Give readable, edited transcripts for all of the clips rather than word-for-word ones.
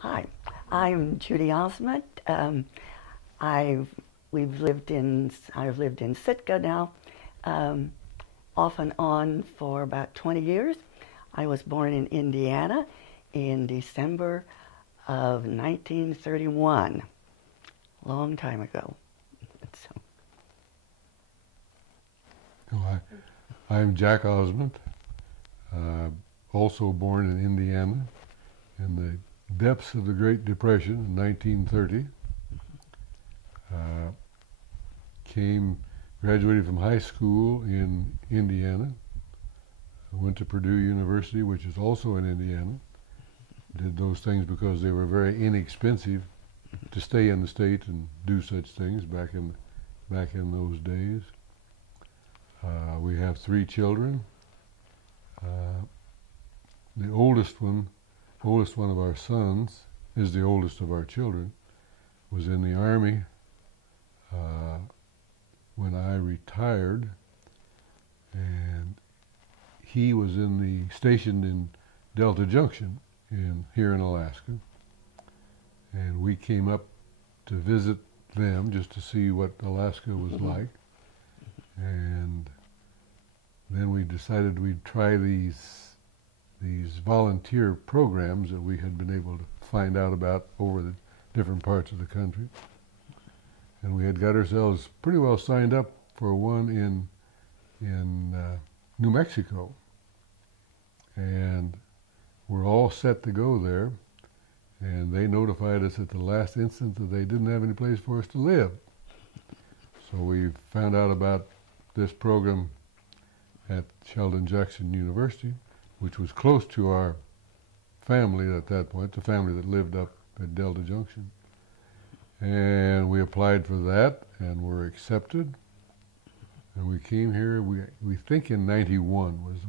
Hi, I'm Judy Ozment. I've I've lived in Sitka now, um, off and on for about 20 years. I was born in Indiana in December of 1931, long time ago. So, I'm Jack Ozment, also born in Indiana in the depths of the Great Depression in 1930. Graduated from high school in Indiana. I went to Purdue University, which is also in Indiana. Did those things because they were very inexpensive to stay in the state and do such things back in those days. We have 3 children. The oldest one of our sons, is the oldest of our children, was in the Army when I retired, and he was stationed in Delta Junction here in Alaska, and we came up to visit them just to see what Alaska was like, and then we decided we'd try these volunteer programs that we had been able to find out about over the different parts of the country. And we had got ourselves pretty well signed up for one in New Mexico. And we're all set to go there. And they notified us at the last instant that they didn't have any place for us to live. So we found out about this program at Sheldon Jackson University, which was close to our family at that point, the family that lived up at Delta Junction. And we applied for that and were accepted. And we came here, we think in 1991 was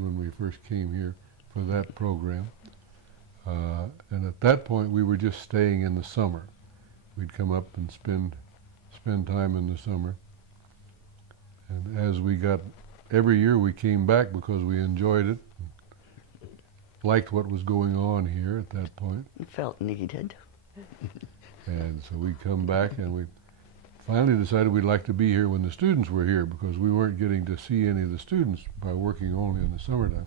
when we first came here for that program. And at that point we were just staying in the summer. We'd come up and spend time in the summer. And as every year we came back because we enjoyed it, liked what was going on here at that point. it felt needed. And so we come back, and we finally decided we'd like to be here when the students were here, because we weren't getting to see any of the students by working only in the summertime.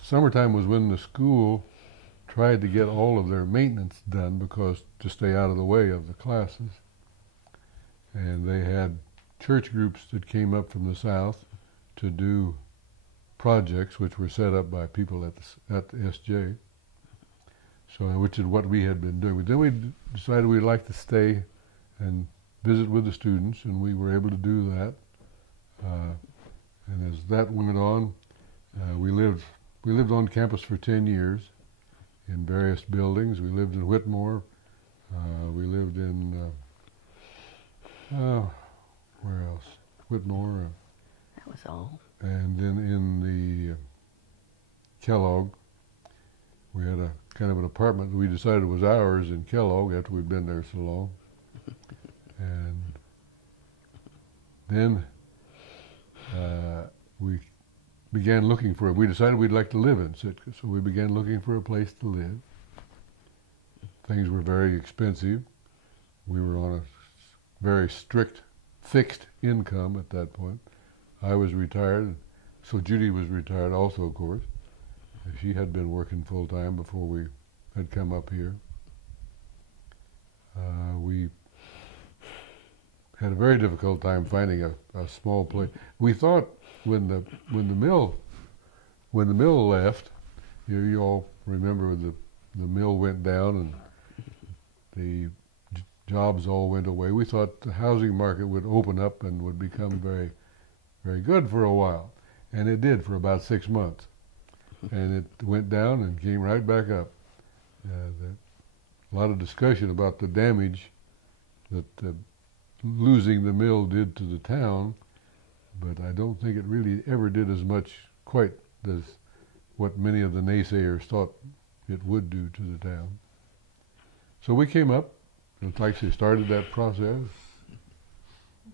Summertime was when the school tried to get all of their maintenance done to stay out of the way of the classes. And they had church groups that came up from the south to do projects which were set up by people at the SJ. So, which is what we had been doing. But then we decided we'd like to stay and visit with the students, and we were able to do that. And as that went on, we lived on campus for 10 years in various buildings. We lived in Whitmore. We lived in where else? Whitmore. That was all. And then in the Kellogg, we had a kind of an apartment that we decided was ours in Kellogg after we'd been there so long. And then we began looking for it. We decided we'd like to live in Sitka, so we began looking for a place to live. Things were very expensive. We were on a very strict, fixed income at that point. I was retired, so Judy was retired also, of course. She had been working full-time before we had come up here. We had a very difficult time finding a small place. We thought when the mill left, you all remember the mill went down and the jobs all went away. We thought the housing market would open up and would become very, very good for a while. And it did for about 6 months. And it went down and came right back up. A lot of discussion about the damage that losing the mill did to the town, but I don't think it really ever did as much quite as what many of the naysayers thought it would do to the town. So we came up, and actually started that process,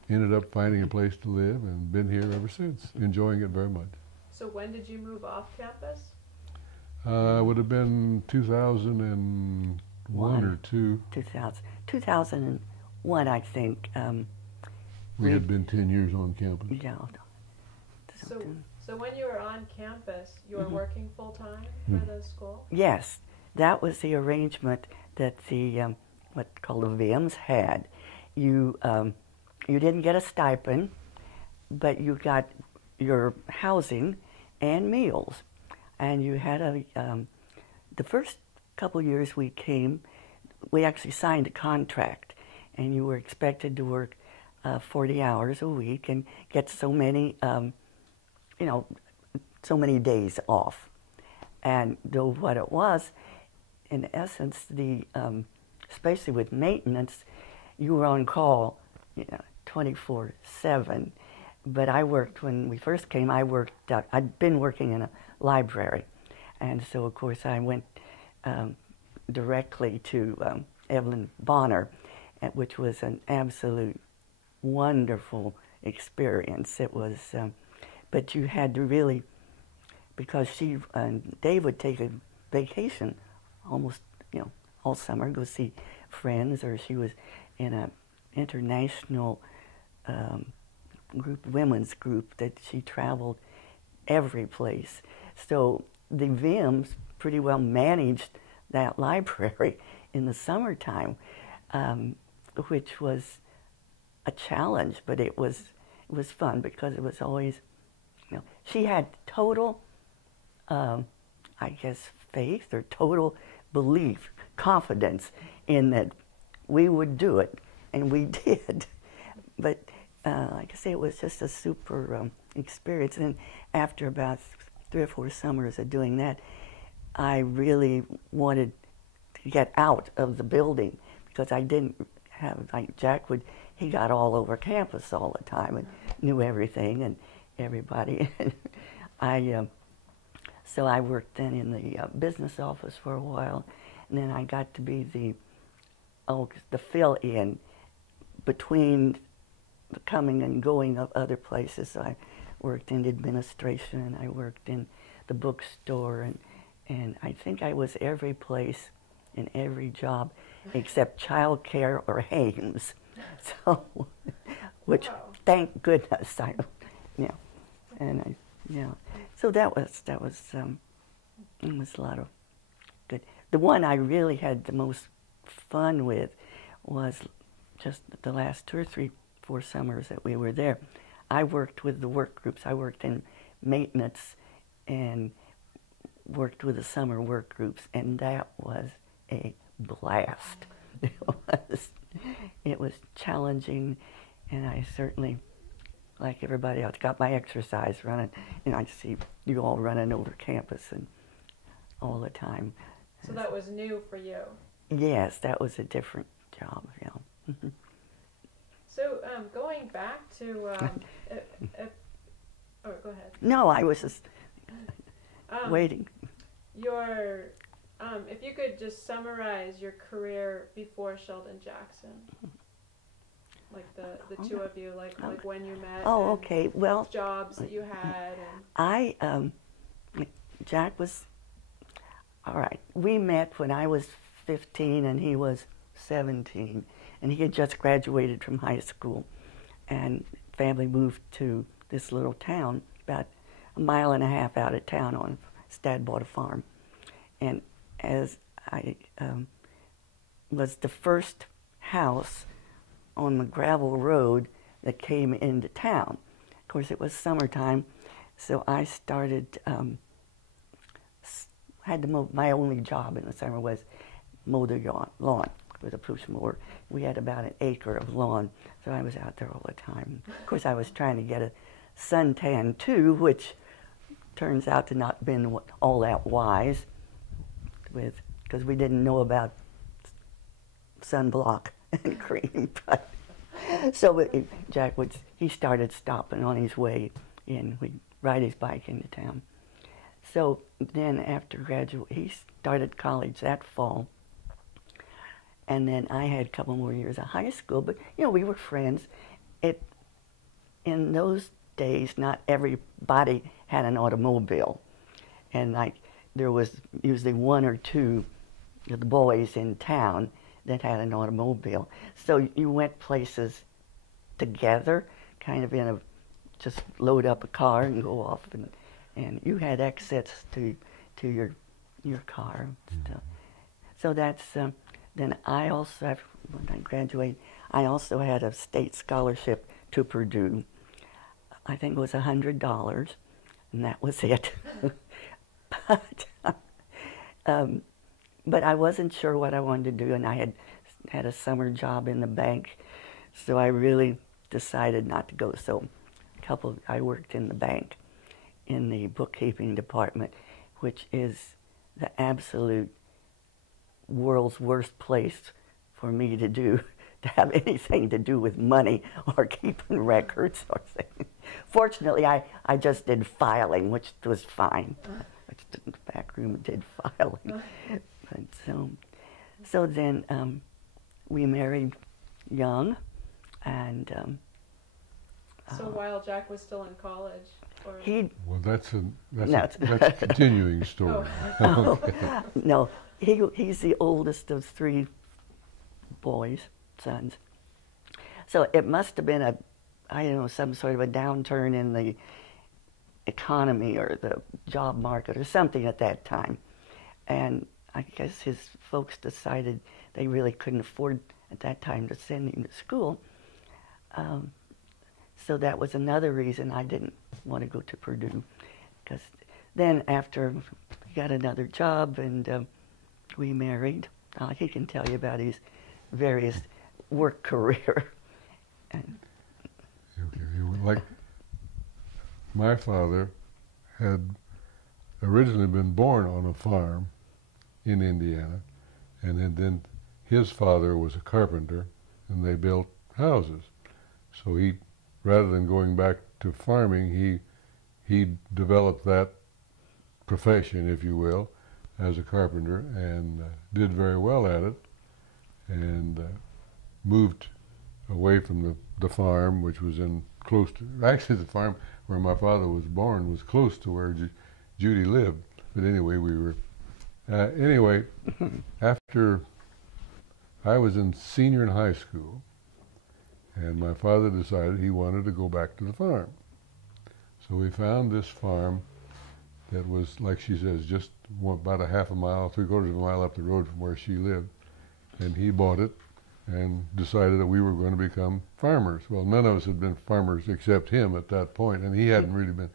ended up finding a place to live, and been here ever since, enjoying it very much. So when did you move off campus? Would have been 2001 or 2. 2001, I think. We had been 10 years on campus. Yeah. So when you were on campus, you were working full time for the school? Yes, that was the arrangement that the what's called the VIMs had. You you didn't get a stipend, but you got your housing and meals, and you had a the first couple years we came, we actually signed a contract, and you were expected to work 40 hours a week and get so many you know, so many days off. And though what it was, in essence, the especially with maintenance, you were on call, you know, 24/7. But I worked, when we first came, I'd been working in a library. And so, of course, I went directly to Evelyn Bonner, which was an absolute wonderful experience. It was, but you had to really, because Dave would take a vacation almost, you know, all summer, go see friends, or she was in an international group, women's group, that she traveled every place. So the VIMs pretty well managed that library in the summertime, which was a challenge, but it was fun because it was always, you know, she had total, I guess, faith or total belief, confidence in that we would do it, and we did. But like I say, it was just a super experience. And after about 3 or 4 summers of doing that, I really wanted to get out of the building, because I didn't have, like Jack he got all over campus all the time and knew everything and everybody. So I worked then in the business office for a while, and then I got to be the fill-in between the coming and going of other places. So I worked in administration, and I worked in the bookstore, and I think I was every place in every job except child care or Hames. So, which, thank goodness, so that was it was a lot of good. The one I really had the most fun with was just the last 2 or 3, 4 summers that we were there. I worked with the work groups. I worked in maintenance and worked with the summer work groups, and that was a blast. It was challenging, and I certainly, like everybody else, got my exercise running. You know, I see you all running over campus and all the time. So that was new for you? Yes, that was a different job, yeah. So going back to, oh, go ahead. No, I was just waiting. If you could just summarize your career before Sheldon Jackson, like the two of you, like when you met. Oh, okay. Well, jobs that you had. And Jack was, all right. We met when I was 15 and he was 17, and he had just graduated from high school, and family moved to this little town about 1.5 miles out of town on Stadbought Farm. And as I was the first house on the gravel road that came into town. Of course, it was summertime, so I started, had to mow. My only job in the summer was mow the lawn with a push mower. We had about 1 acre of lawn, so I was out there all the time. Of course, I was trying to get a suntan too, which turns out to not been all that wise, because we didn't know about sunblock and cream. But so Jack he started stopping on his way in. We'd ride his bike into town. So then after he started college that fall, and then I had a couple more years of high school. But you know, we were friends. In those days, not everybody had an automobile, and like there was usually one or two of the boys in town that had an automobile. So you went places together, kind of in a, just load up a car and go off, and you had access to your car and stuff. So that's, then I also, when I graduated, I also had a state scholarship to Purdue. I think it was $100, and that was it. But I wasn't sure what I wanted to do, and I had a summer job in the bank, so I really decided not to go. So I worked in the bank, in the bookkeeping department, which is the absolute world's worst place for me to do, to have anything to do with money or keeping records or things. Fortunately, I just did filing, which was fine. I stood in the back room and did filing. But so then we married young, and so while Jack was still in college, or well, that's a continuing story. Oh. No, he's the oldest of three boys, sons. So it must have been I don't know, some sort of a downturn in the economy or the job market or something at that time. And I guess his folks decided they really couldn't afford at that time to send him to school. So that was another reason I didn't want to go to Purdue. Because then after he got another job and we married, he can tell you about his various work career. And like my father had originally been born on a farm in Indiana, and then his father was a carpenter, and they built houses. So he, rather than going back to farming, he developed that profession, if you will, as a carpenter, and did very well at it, and moved away from the farm, which was in close to, actually the farm where my father was born was close to where Judy lived. But anyway, we were, after I was in senior in high school, and my father decided he wanted to go back to the farm. So we found this farm that was, like she says, just about a half a mile, 3/4 of a mile up the road from where she lived. And he bought it and decided that we were going to become farmers. Well, none of us had been farmers except him at that point, and he hadn't really been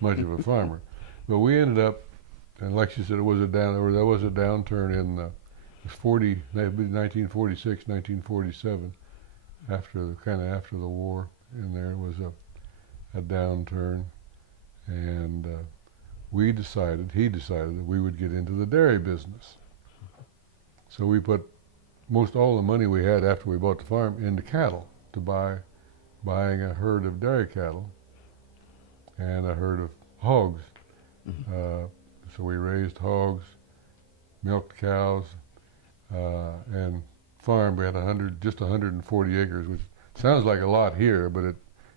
much of a farmer. But we ended up, and like she said, there was a downturn in 1946, 1947. After the war, and there was a downturn, and he decided that we would get into the dairy business. So we put most all the money we had after we bought the farm into cattle, to buying a herd of dairy cattle and a herd of hogs. So we raised hogs, milked cows, and farm. We had just 140 acres, which sounds like a lot here, but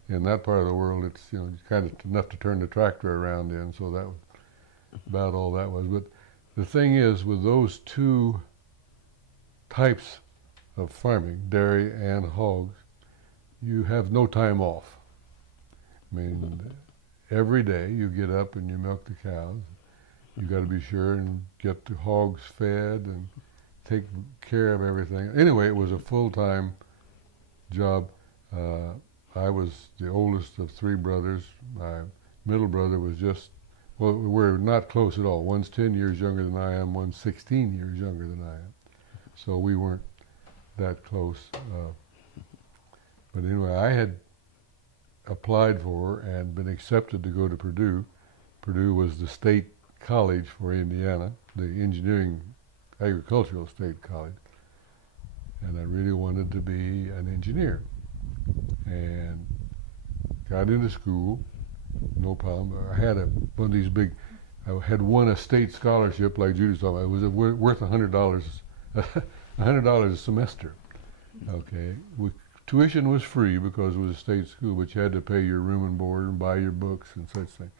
in that part of the world, it's kind of enough to turn the tractor around in. So that was about all that was. But the thing is, with those two types of farming, dairy and hogs, you have no time off. I mean, every day you get up and you milk the cows. You got to be sure and get the hogs fed and take care of everything. Anyway, it was a full-time job. I was the oldest of three brothers. My middle brother was well, we're not close at all. One's 10 years younger than I am, one's 16 years younger than I am. So we weren't that close. But anyway, I had applied for and been accepted to go to Purdue. Purdue was the state college for Indiana, the agricultural state college. And I really wanted to be an engineer. And got into school, no problem. I had one of these I had won a state scholarship like Judy's talking about. It was worth $100, $100 a semester. Okay, tuition was free because it was a state school, but you had to pay your room and board and buy your books and such things.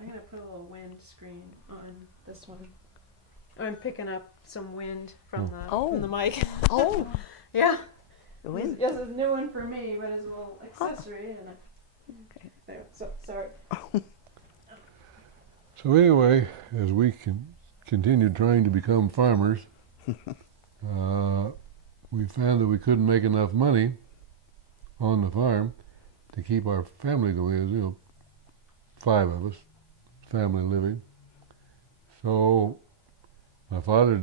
I'm going to put a little wind screen on this one. I'm picking up some wind from the mic. Oh. Yeah. The wind. Yes, it's a new one for me, but it's a little accessory. Okay. There, so, sorry. So anyway, as we continued trying to become farmers, we found that we couldn't make enough money on the farm to keep our family going. You know, 5 of us, family living. So my father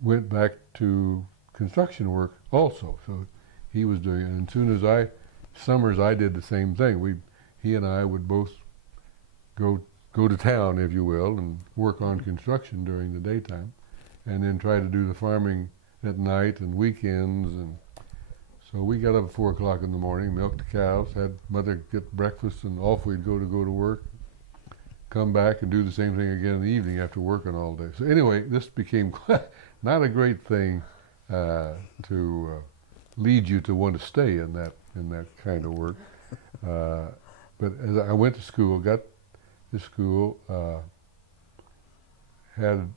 went back to construction work also. So he was doing it. And as soon as summers I did the same thing. He and I would both go to town, if you will, and work on construction during the daytime, and then try to do the farming at night and weekends. And so we got up at 4 o'clock in the morning, milked the cows, had mother get breakfast, and off we'd go to work, come back and do the same thing again in the evening after working all day. So anyway, this became not a great thing to lead you to want to stay in that kind of work. But as I went to school, got to school, had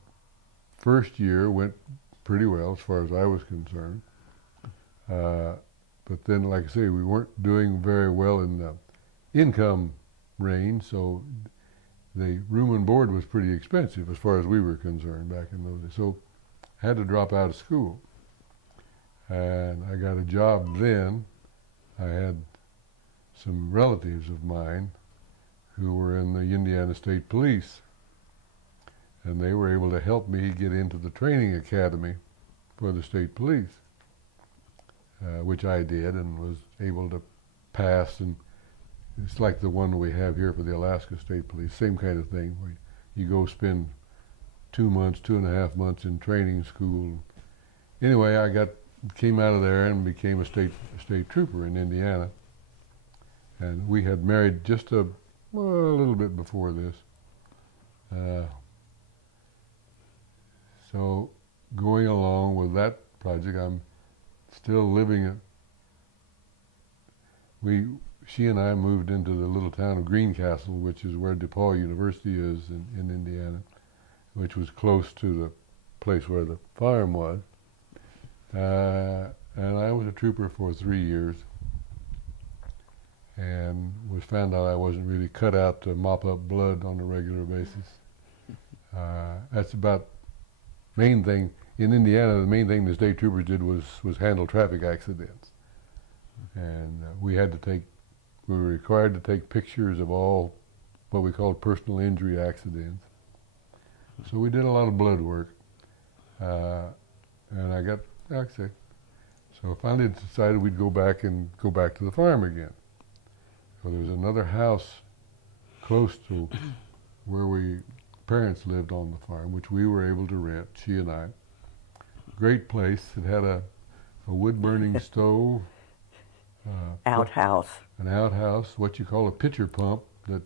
first year went pretty well as far as I was concerned. But then, like I say, we weren't doing very well in the income range, so the room and board was pretty expensive as far as we were concerned back in those days. So I had to drop out of school. And I got a job then. I had some relatives of mine who were in the Indiana State Police, and they were able to help me get into the training academy for the state police, which I did and was able to pass. And it's like the one we have here for the Alaska State Police, same kind of thing, where you go spend 2 months, 2.5 months in training school. Anyway, I came out of there and became a state trooper in Indiana. And we had married just a little bit before this. So going along with that project, I'm still living she and I moved into the little town of Greencastle, which is where DePaul University is in Indiana, which was close to the place where the farm was. And I was a trooper for 3 years, and found out I wasn't really cut out to mop up blood on a regular basis. That's about main thing. In Indiana, the main thing the state troopers did was handle traffic accidents. And we were required to take pictures of all what we called personal injury accidents. So we did a lot of blood work. And I got sick. So I finally decided we'd go back to the farm again. So there was another house close to where parents lived on the farm, which we were able to rent, she and I. Great place. It had a wood-burning stove. Outhouse. An outhouse, what you call a pitcher pump that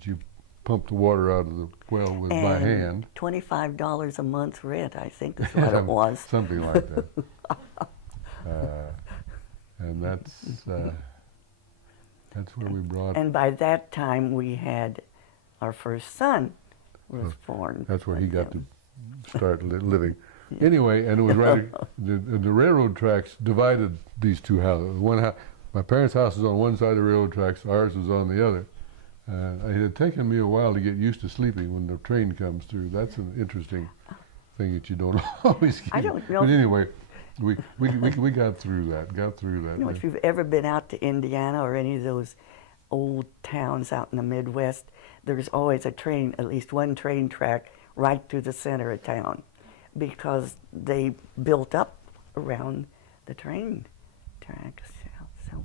you pump the water out of the well with by hand. $25 a month rent, I think is what it was. Something like that. And that's where we brought. And by that time, we had our first son was born. That's where he got to start living. Anyway, and it was right. The railroad tracks divided these two houses. My parents' house was on one side of the railroad tracks. Ours was on the other. It had taken me a while to get used to sleeping when the train comes through. That's an interesting thing that you don't always get. I don't know. But anyway, we got through that. You know, if you've ever been out to Indiana or any of those old towns out in the Midwest, there's always at least one train track right through the center of town, because they built up around the train tracks. So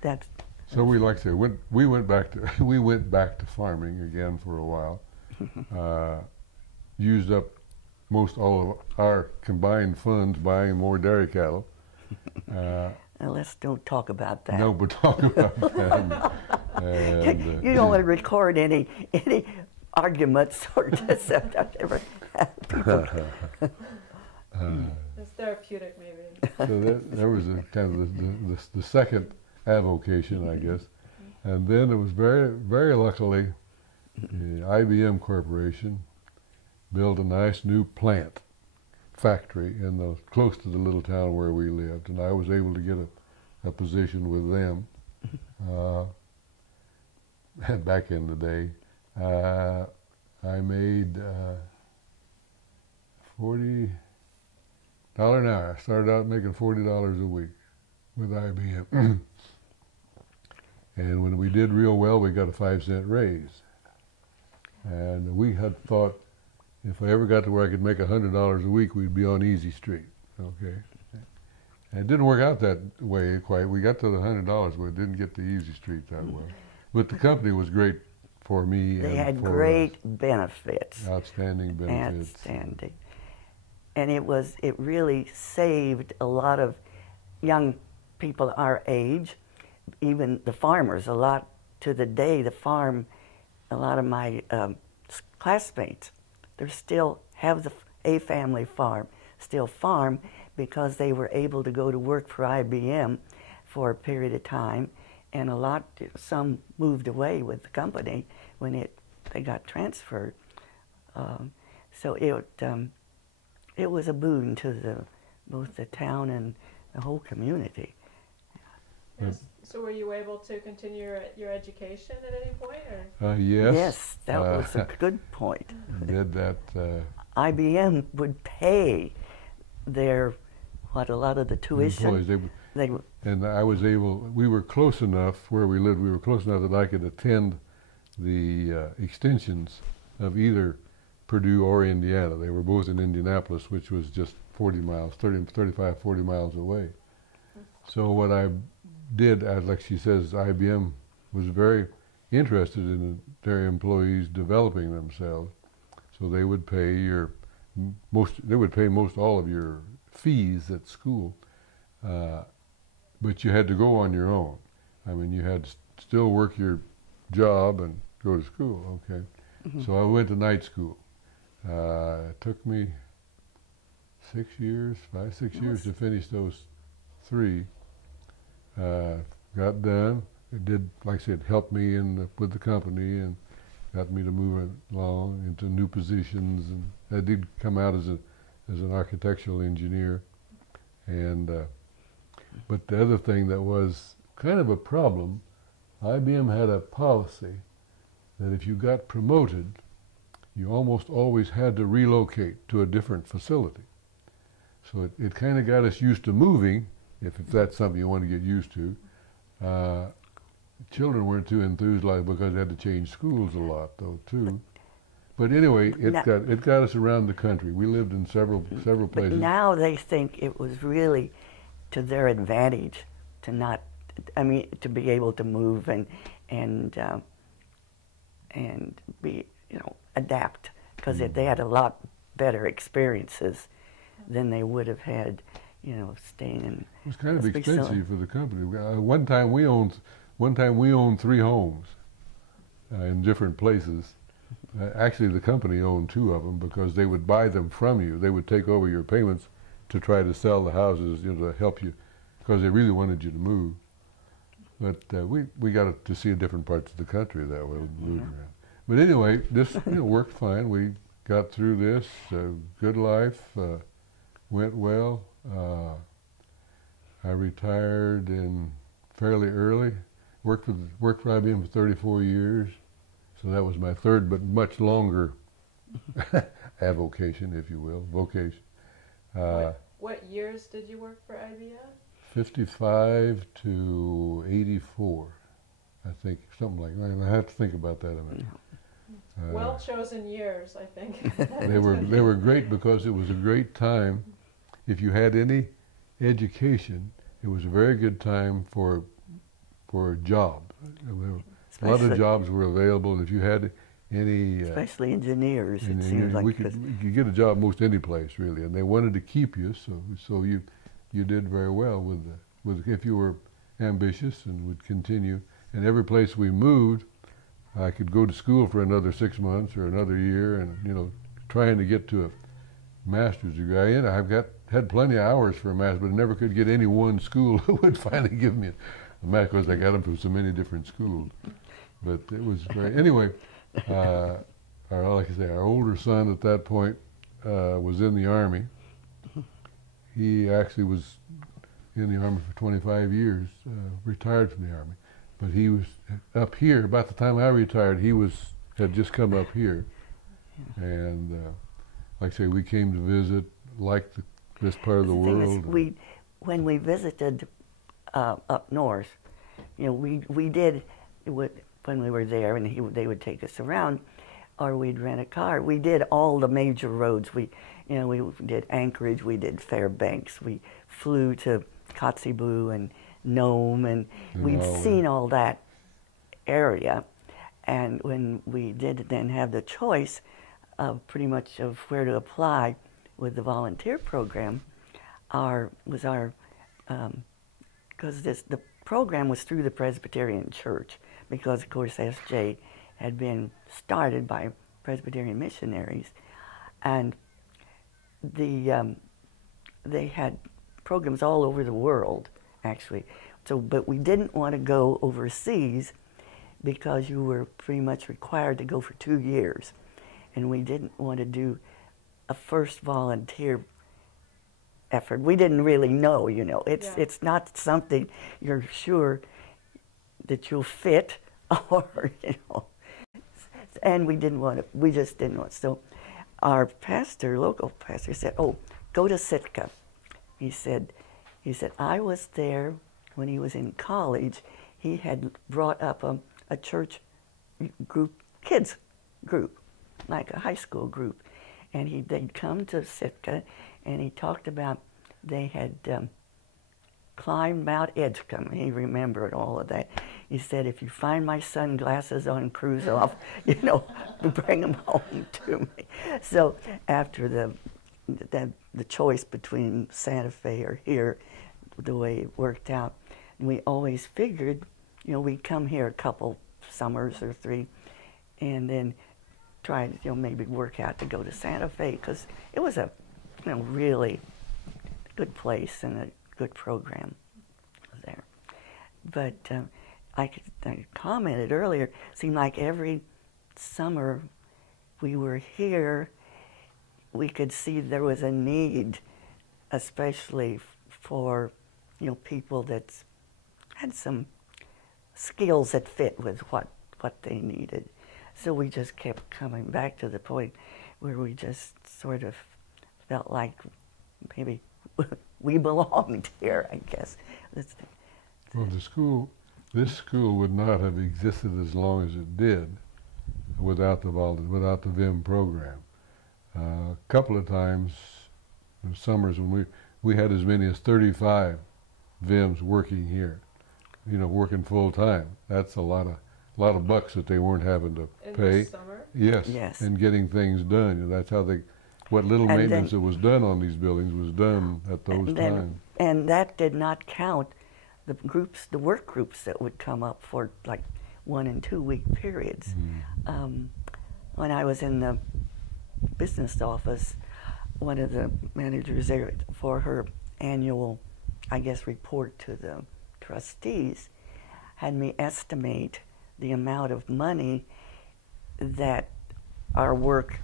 that's. So we, like I said, we went back to farming again for a while. Used up most all of our combined funds buying more dairy cattle. Let's don't talk about that. No, but talk about that. And, you don't want to record any arguments or just ever people. It's therapeutic, maybe. So there was a kind of the second avocation, I guess. And then it was very, very luckily, the IBM Corporation built a nice new plant factory close to the little town where we lived, and I was able to get a position with them. Back in the day, I made $40 an hour. I started out making $40 a week with IBM. And when we did real well, we got a 5-cent raise. And we had thought if I ever got to where I could make $100 a week, we'd be on easy street. Okay. And it didn't work out that way quite. We got to the $100, but it didn't get to easy street that way. But the company was great for me. They and had for great benefits. outstanding benefits. Outstanding. And it really saved a lot of young people our age, even the farmers. A lot to the day, a lot of my classmates, they still have a family farm, still farm, because they were able to go to work for IBM for a period of time, and some moved away with the company when they got transferred. So it was a boon to both the town and the whole community. Yes. So were you able to continue your education at any point? Or? Yes. Yes, that was a good point. Did that. IBM would pay a lot of the tuition. Employees, and I was we were close enough where we lived, we were close enough that I could attend the extensions of either Purdue or Indiana. They were both in Indianapolis, which was just 40 miles, 35, 40 miles away. So what I did, like she says, IBM was very interested in their employees developing themselves. So they would pay most all of your fees at school, but you had to go on your own. I mean, you had to still work your job and go to school, okay? Mm-hmm. So I went to night school. It took me 6 years to finish those 3. Got done. It did, like I said, help me with the company and got me to move along into new positions. And I did come out as an architectural engineer. And but the other thing that was kind of a problem, IBM had a policy that if you got promoted, you almost always had to relocate to a different facility. So it kind of got us used to moving, if that's something you want to get used to. Children weren't too enthused because they had to change schools a lot, though, too. But anyway, it got us around the country. We lived in several places. But now they think it was really to their advantage to be able to move and be, adapt, because they had a lot better experiences than they would have had, staying in. It was kind of expensive for the company. One time we owned 3 homes in different places. Actually, the company owned 2 of them because they would buy them from you. They would take over your payments to try to sell the houses, to help you, because they really wanted you to move. But we got to see different parts of the country that way. Moving around. But anyway, this worked fine. We got through this. Good life, went well. I retired fairly early. Worked for IBM for 34 years. So that was my 3rd, but much longer avocation, if you will, vocation. What years did you work for IBM? 55 to 84, I think, something like that. I have to think about that a minute. Well chosen years, I think. They were great because it was a great time. If you had any education, it was a very good time for a job. A lot of jobs were available, and if you had any... especially engineers, it seems like... You could get a job most any place, really, and they wanted to keep you, so you did very well with if you were ambitious and would continue. And every place we moved, I could go to school for another 6 months or another year, and trying to get to a master's degree. I've had plenty of hours for a master's, but I never could get any one school who would finally give me a master's, because I got them from so many different schools. But it was very, anyway, like I say, our older son at that point was in the Army. He actually was in the Army for 25 years, retired from the Army. But he was up here, about the time I retired, had just come up here. And like I say, we came to visit, liked this part of the world. When we visited up north, you know, we did, when we were there, and they would take us around, or we'd rent a car. We did all the major roads. We did Anchorage, we did Fairbanks, we flew to Kotzebue and Nome, and we'd seen all that area. And when we did then have the choice of pretty much of where to apply with the volunteer program, because the program was through the Presbyterian Church, because of course SJ had been started by Presbyterian missionaries, and they had programs all over the world, actually. So, but we didn't want to go overseas because you were pretty much required to go for 2 years, and we didn't want to do a first volunteer effort. We didn't really know, you know. It's not something you're sure that you'll fit, or you know. And we didn't want to. We just didn't want. So, our pastor, local pastor, said, "Oh, go to Sitka." He said, I was there when he was in college. He had brought up a church group, kids group, like a high school group, and they'd come to Sitka, and he talked about they had climbed Mount Edgecombe. He remembered all of that. He said, if you find my sunglasses on cruise off, you know, bring them home to me. So after the choice between Santa Fe or here, the way it worked out, we always figured, you know, we'd come here a couple summers or 3, and then try to, you know, maybe work out to go to Santa Fe, because it was a, you know, really good place and a good program there. But I commented earlier, it seemed like every summer we were here, we could see there was a need, especially for, you know, people that had some skills that fit with what they needed. So we just kept coming back to the point where we just sort of felt like maybe we belonged here, I guess. Well, this school would not have existed as long as it did without the VIM program. A couple of times, in summers when we had as many as 35 VIMs working here, you know, working full time. That's a lot of bucks that they weren't having to pay. In the summer? Yes, and getting things done. You know, that's how what little maintenance that was done on these buildings was done at those times. And that did not count the work groups that would come up for like 1 and 2 week periods. When I was in the business office, one of the managers there, for her annual, I guess, report to the trustees, had me estimate the amount of money that our work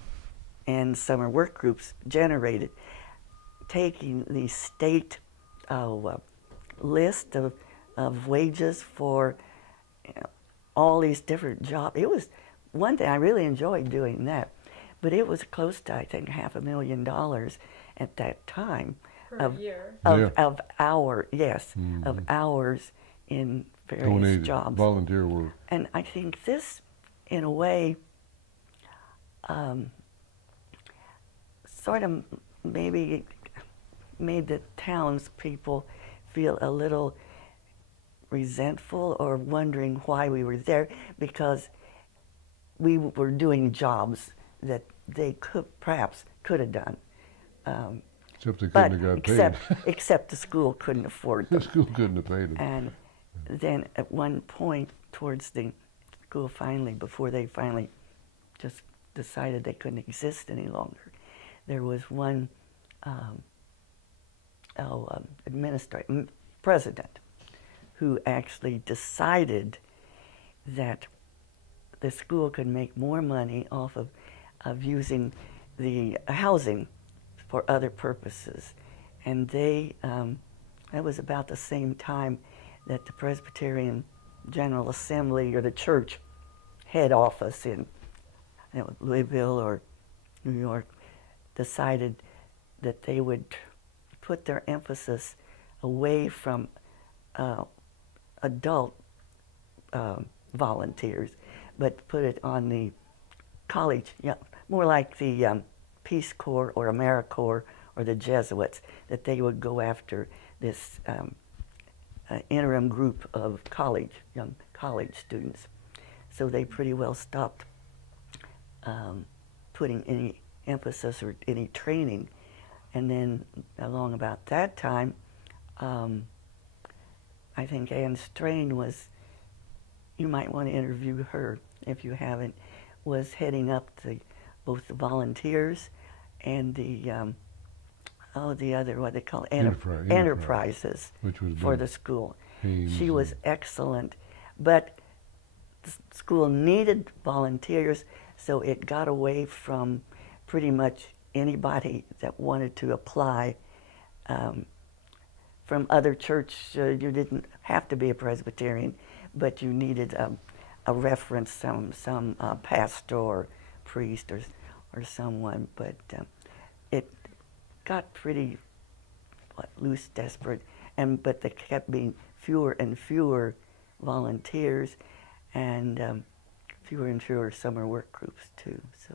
and summer work groups generated, taking the state list of wages for, you know, all these different jobs. It was one thing, I really enjoyed doing that, but it was close to, I think, $500,000 at that time. Per year? Of hours in various donated jobs. Volunteer work. And I think this, in a way, sort of maybe made the townspeople feel a little resentful or wondering why we were there, because we were doing jobs that they perhaps could have done. Except they couldn't have got paid. Except the school couldn't afford them. The school couldn't have paid them. And then at one point towards the school before they finally just decided they couldn't exist any longer, there was one president who actually decided that the school could make more money off of using the housing for other purposes. And they, that was about the same time that the Presbyterian General Assembly, or the church head office in Louisville or New York, decided that they would put their emphasis away from adult volunteers, but put it on the college, more like the Peace Corps or AmeriCorps or the Jesuits, that they would go after this interim group of young college students. So they pretty well stopped putting any emphasis or any training. And then along about that time, I think Anne Strain was, you might want to interview her if you haven't, was heading up both the volunteers and the other, what they call enterprises which was for the school. Haynes She was excellent, but the school needed volunteers, so it got away from pretty much anybody that wanted to apply from other church. You didn't have to be a Presbyterian, but you needed a reference, some pastor or priest or someone. But it got pretty loose, desperate, but there kept being fewer and fewer volunteers, and fewer and fewer summer work groups too. So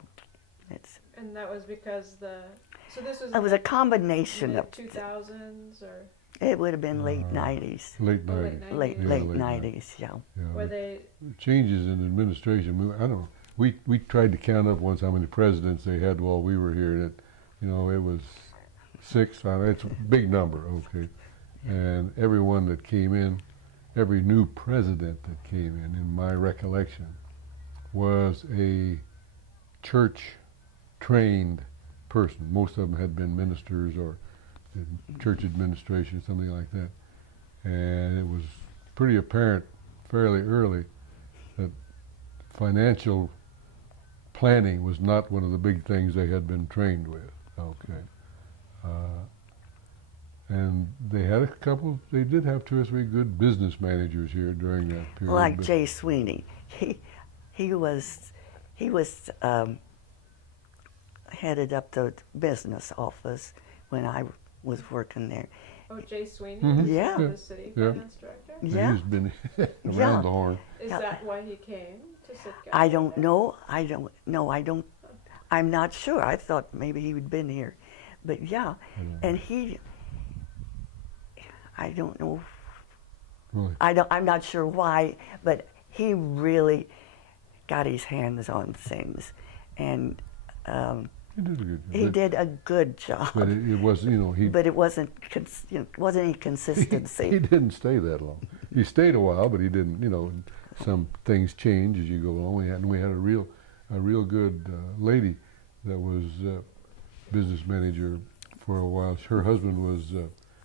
it's. And that was because so this was. It was a combination of 2000s, or. It would have been late 90s. Late 90s. Late Yeah, late 90s, yeah. Were they? Changes in administration. I don't know. We tried to count up once how many presidents they had while we were here, and it was 6. It's a big number, okay. And everyone that came in, every new president that came in my recollection, was a church-trained person. Most of them had been ministers or in church administration, something like that. And it was pretty apparent fairly early that financial planning was not one of the big things they had been trained with. Okay. And they had they did have 2 or 3 good business managers here during that period. Like Jay Sweeney. He was headed up the business office when I was working there. Oh, Jay Sweeney, Yeah. the city finance director? Yeah. He's been around the horn. Is that why he came to Sitka? I don't know. I'm not sure. I thought maybe he'd been here. But yeah, and I don't know. Really? I'm not sure why, but he really got his hands on things, and He did a good job. He did a good job. But it was, But it wasn't any consistency. He didn't stay that long. He stayed a while, but he didn't. Some things change as you go along. We had a real good lady that was business manager for a while. Her husband was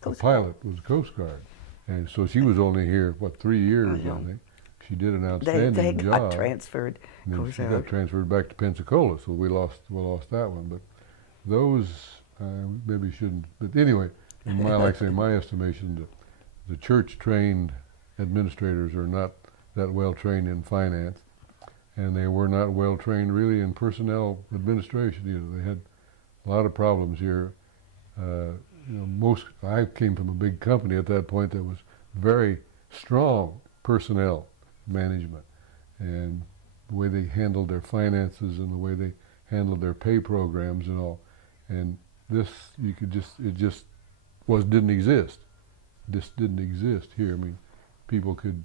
a pilot, was Coast Guard, and so she was only here 3 years, I think. She did an outstanding they job. got transferred. And then she got transferred back to Pensacola, so we lost that one. But those maybe shouldn't. But anyway, in my estimation, the church-trained administrators are not that well trained in finance, and they were not well trained really in personnel administration either. They had a lot of problems here. I came from a big company at that point that was very strong personnel management, and the way they handled their finances and the way they handled their pay programs and all. And this, it just didn't exist. This didn't exist here. I mean, people could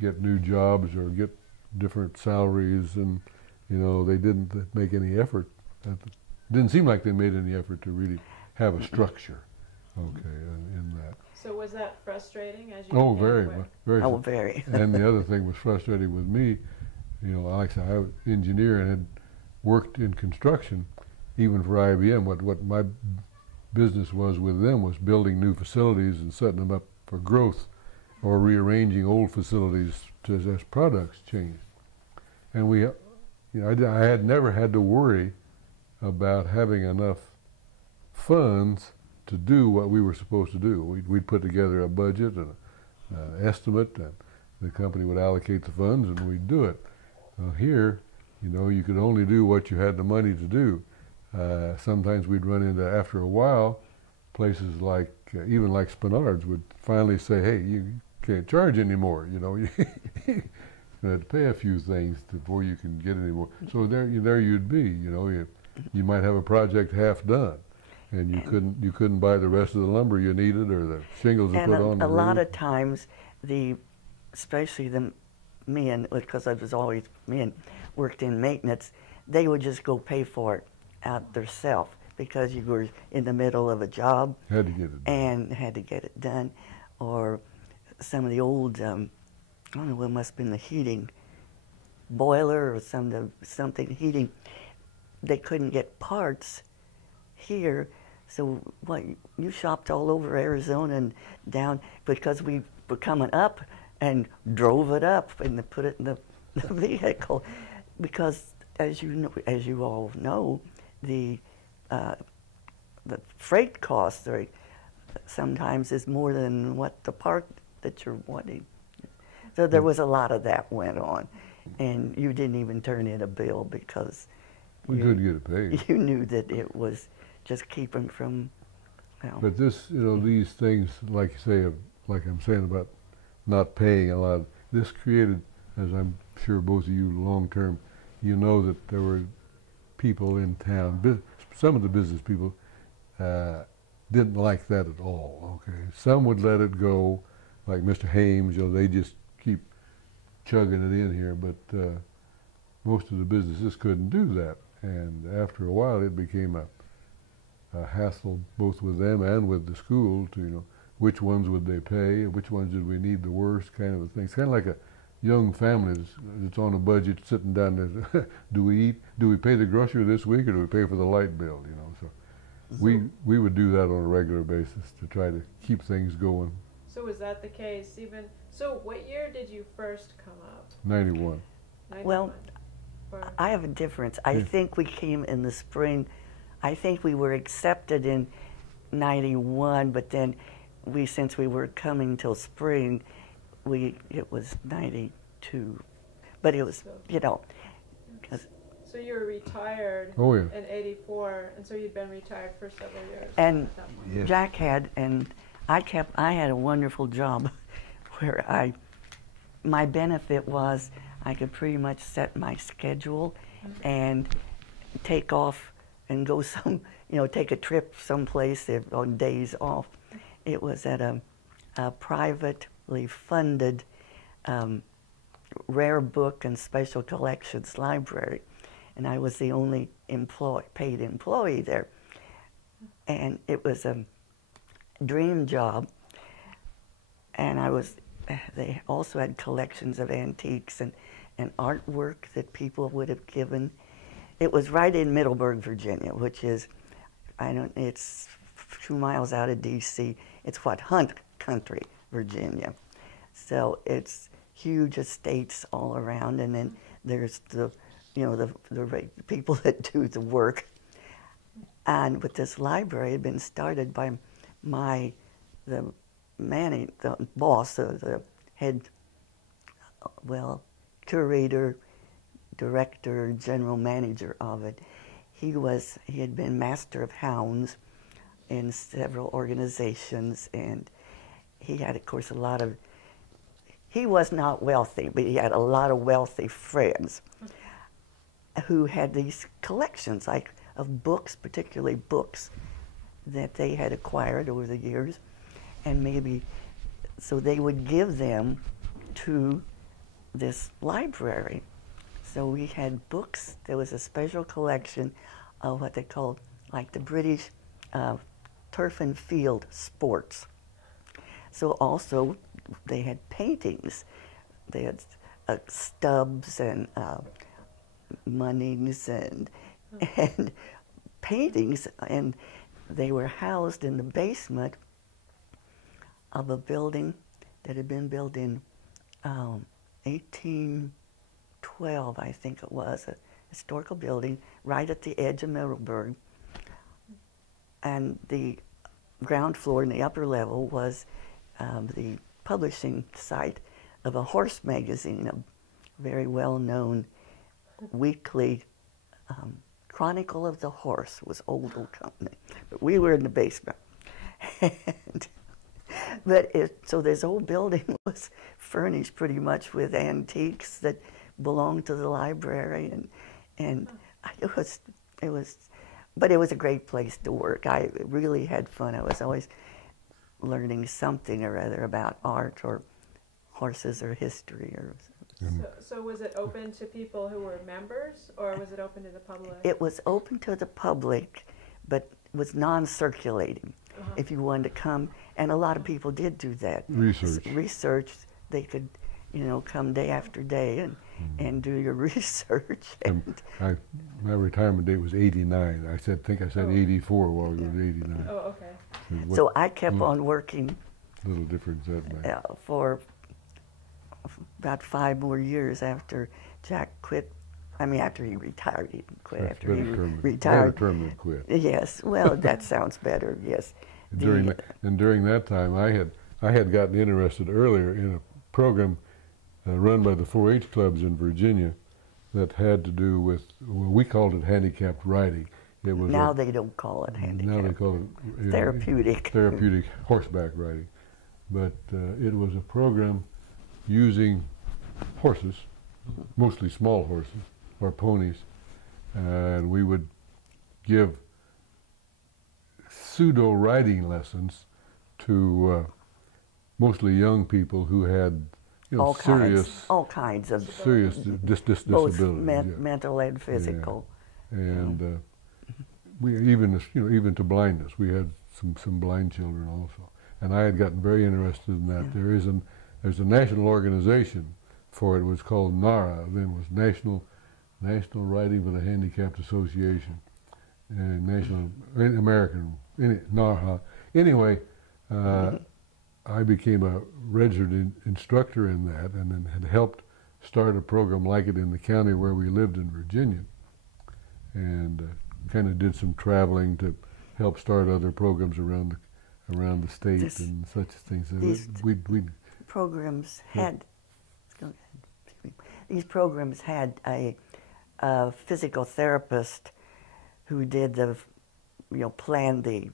get new jobs or get different salaries, and they didn't make any effort. It didn't seem like they made any effort to really have a structure, in that. So was that frustrating as you? Oh, very. Oh, very. And the other thing was frustrating with me. Like I said, I was an engineer and had worked in construction, even for IBM. What my business was with them was building new facilities and setting them up for growth, or rearranging old facilities as products changed. And we, I had never had to worry about having enough funds to do what we were supposed to do. We'd put together a budget and an estimate, and the company would allocate the funds, and we'd do it. Here, you could only do what you had the money to do. Sometimes we'd run into, after a while, places like, even like Spenard's would finally say, hey, you can't charge anymore, you have to pay a few things before you can get any more. So there you'd be, you might have a project half done, and you couldn't buy the rest of the lumber you needed or the shingles to put on the roof. A lot of times, especially the men, because I was always men, worked in maintenance, they would just go pay for it out themselves because you were in the middle of a job. Had to get it done. And had to get it done. Or some of the old, I don't know what must have been the heating boiler or something heating, they couldn't get parts here. So you shopped all over Arizona and down because we were coming up and drove it up and put it in the vehicle, because as you all know, the freight cost sometimes is more than what the part that you're wanting. So there was a lot of that went on, and you didn't even turn in a bill because we couldn't get it paid. You knew that it was just keeping from. But this, these things, like you say, like I'm saying about not paying a lot, this created, as I'm sure both of you long term, that there were people in town, some of the business people didn't like that at all, okay? Some would let it go, like Mr. Hames, they just keep chugging it in here, but most of the businesses couldn't do that. And after a while, it became a hassle both with them and with the school to, which ones would they pay, which ones did we need the worst, kind of a thing. It's kind of like a young family that's on a budget sitting down there. Do we pay the grocery this week, or do we pay for the light bill, So we would do that on a regular basis to try to keep things going. So was that the case even? So what year did you first come up? 91. 91. Well, I have a difference. I think we came in the spring. I think we were accepted in 91, but then since we were coming till spring, it was 92. But it was, So you were retired in 84, and so you'd been retired for several years. And Jack had, and I had a wonderful job where my benefit was I could pretty much set my schedule and take off and go take a trip someplace on days off. It was at a privately funded rare book and special collections library, and I was the only paid employee there. And it was a dream job, and they also had collections of antiques and artwork that people would have given. It was right in Middleburg, Virginia, which is, it's 2 miles out of D.C. It's Hunt Country, Virginia. So it's huge estates all around, and then there's the people that do the work. And with this library, it had been started by the boss, the head, curator, director, general manager of it. He had been master of hounds in several organizations, and he had, of course, he was not wealthy, but he had a lot of wealthy friends who had these collections, of books, particularly books that they had acquired over the years, and so they would give them to this library. So we had books. There was a special collection of what they called, the British turf and field sports. So also they had paintings. They had stubs and munnings and paintings, and they were housed in the basement of a building that had been built in 12, I think it was, a historical building right at the edge of Middleburg. And the ground floor and the upper level was the publishing site of a horse magazine, a very well-known weekly Chronicle of the Horse was old company. But we were in the basement. So this old building was furnished pretty much with antiques that belonged to the library, and but it was a great place to work. I really had fun. I was always learning something or other about art or horses or history or. So was it open to people who were members, or was it open to the public? It was open to the public, but was non-circulating. If you wanted to come, and a lot of people did do that. Research. They could, come day after day and do your research. My retirement date was 89. I think I said 84 while it was 89. Oh, okay. So I kept on working. Little difference that for about 5 more years after Jack quit. After he retired, he didn't quit. That's after he Better retired. term than quit. Yes, well, that sounds better. Yes. During that time, I had gotten interested earlier in a program run by the 4-H clubs in Virginia that had to do with, well, we called it handicapped riding. It was now they don't call it handicapped. Now they call it therapeutic. Therapeutic horseback riding, but it was a program using horses, mostly small horses or ponies, and we would give pseudo riding lessons to mostly young people who had all serious disabilities, both mental and physical. Yeah. And we even to blindness. We had some blind children also, and I had gotten very interested in that. Yeah. There's a national organization for it. It was called NARA. Then it was National Riding for the Handicapped Association, and American NARA. Anyway, I became a registered instructor in that, and then had helped start a program like it in the county where we lived in Virginia, and kind of did some traveling to help start other programs around the state and such things. These programs had a physical therapist who did planned the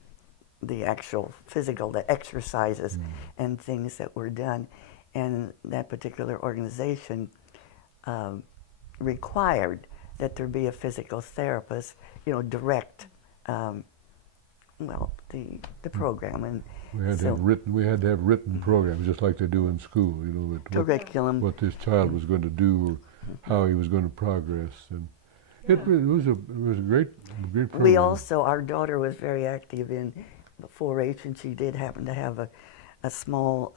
actual the exercises and things that were done, and that particular organization required that there be a physical therapist, direct the program, and we had to have written programs just like they do in school, curriculum, what this child was going to do, or how he was going to progress, and it was a great program. We also, our daughter was very active in 4-H, and she did happen to have a small,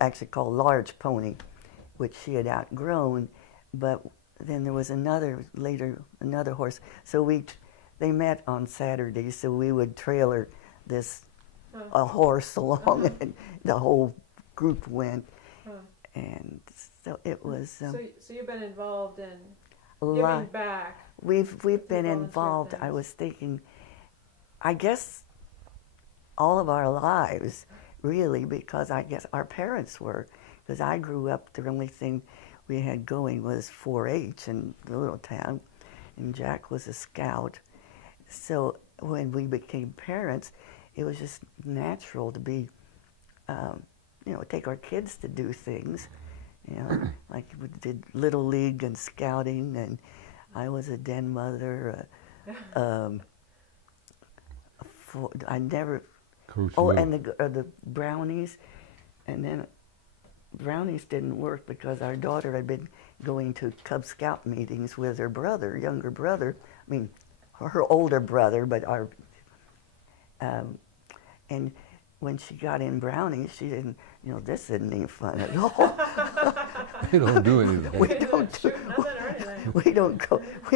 actually called large pony, which she had outgrown, but then there was another horse. So they met on Saturdays, so we would trailer a horse along, and the whole group went, and so it was. So you've been involved in giving back. We've been involved. I was thinking, I guess, all of our lives, really, because I guess our parents were. Because I grew up, the only thing we had going was 4-H in the little town, and Jack was a scout. So when we became parents, it was just natural to be, take our kids to do things, like we did Little League and scouting, and I was a den mother. I never. Coach and the brownies, and then brownies didn't work because our daughter had been going to Cub Scout meetings with her younger brother. Her older brother, but and when she got in brownies, she didn't, this isn't any fun at all. They don't do anything. We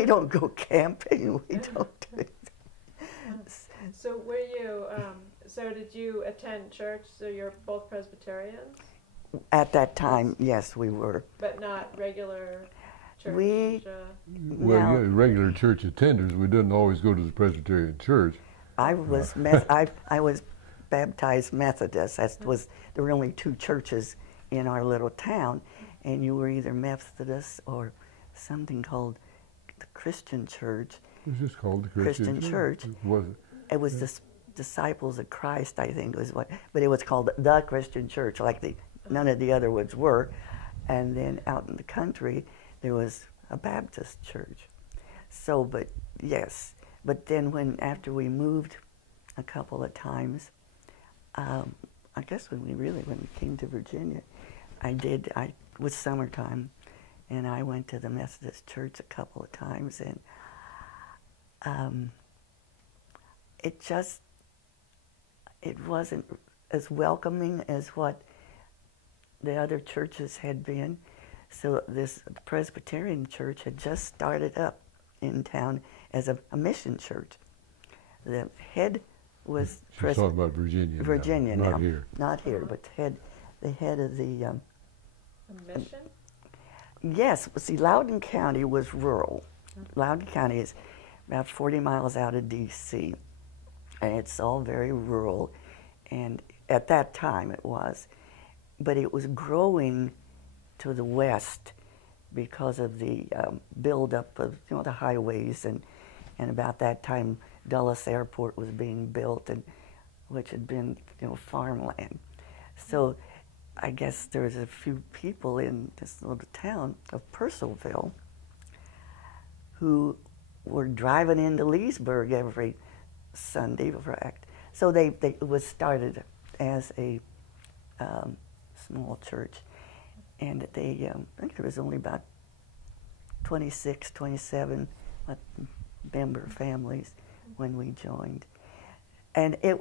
don't go camping. We don't do it. So were you? So did you attend church? So you're both Presbyterians? At that time, yes, we were. But not regular church? We Well, now, yeah, regular church attenders. We didn't always go to the Presbyterian church. I was I was baptized Methodist. There were only two churches in our little town, and you were either Methodist or something called the Christian Church. It was just called the Christian Church. Was it? It was the Disciples of Christ, I think was what, but it was called the Christian Church, like none of the other ones were. And then out in the country, there was a Baptist church. So, but yes, but then after we moved a couple of times, I guess when we came to Virginia, I was summertime, and I went to the Methodist church a couple of times, and it wasn't as welcoming as what the other churches had been. So this Presbyterian church had just started up in town as a mission church. The head was She's talking about Virginia. Virginia now, now. not here. Not here, but the head of the. A mission? Yes, see, Loudoun County was rural. Loudoun County is about 40 miles out of D.C., and it's all very rural, and at that time it was. But it was growing to the west because of the buildup of the highways, and about that time Dulles Airport was being built, and which had been farmland. So I guess there was a few people in this little town of Purcellville who were driving into Leesburg every Sunday. So it was started as a small church, and I think there was only about 26, 27 member families when we joined, and it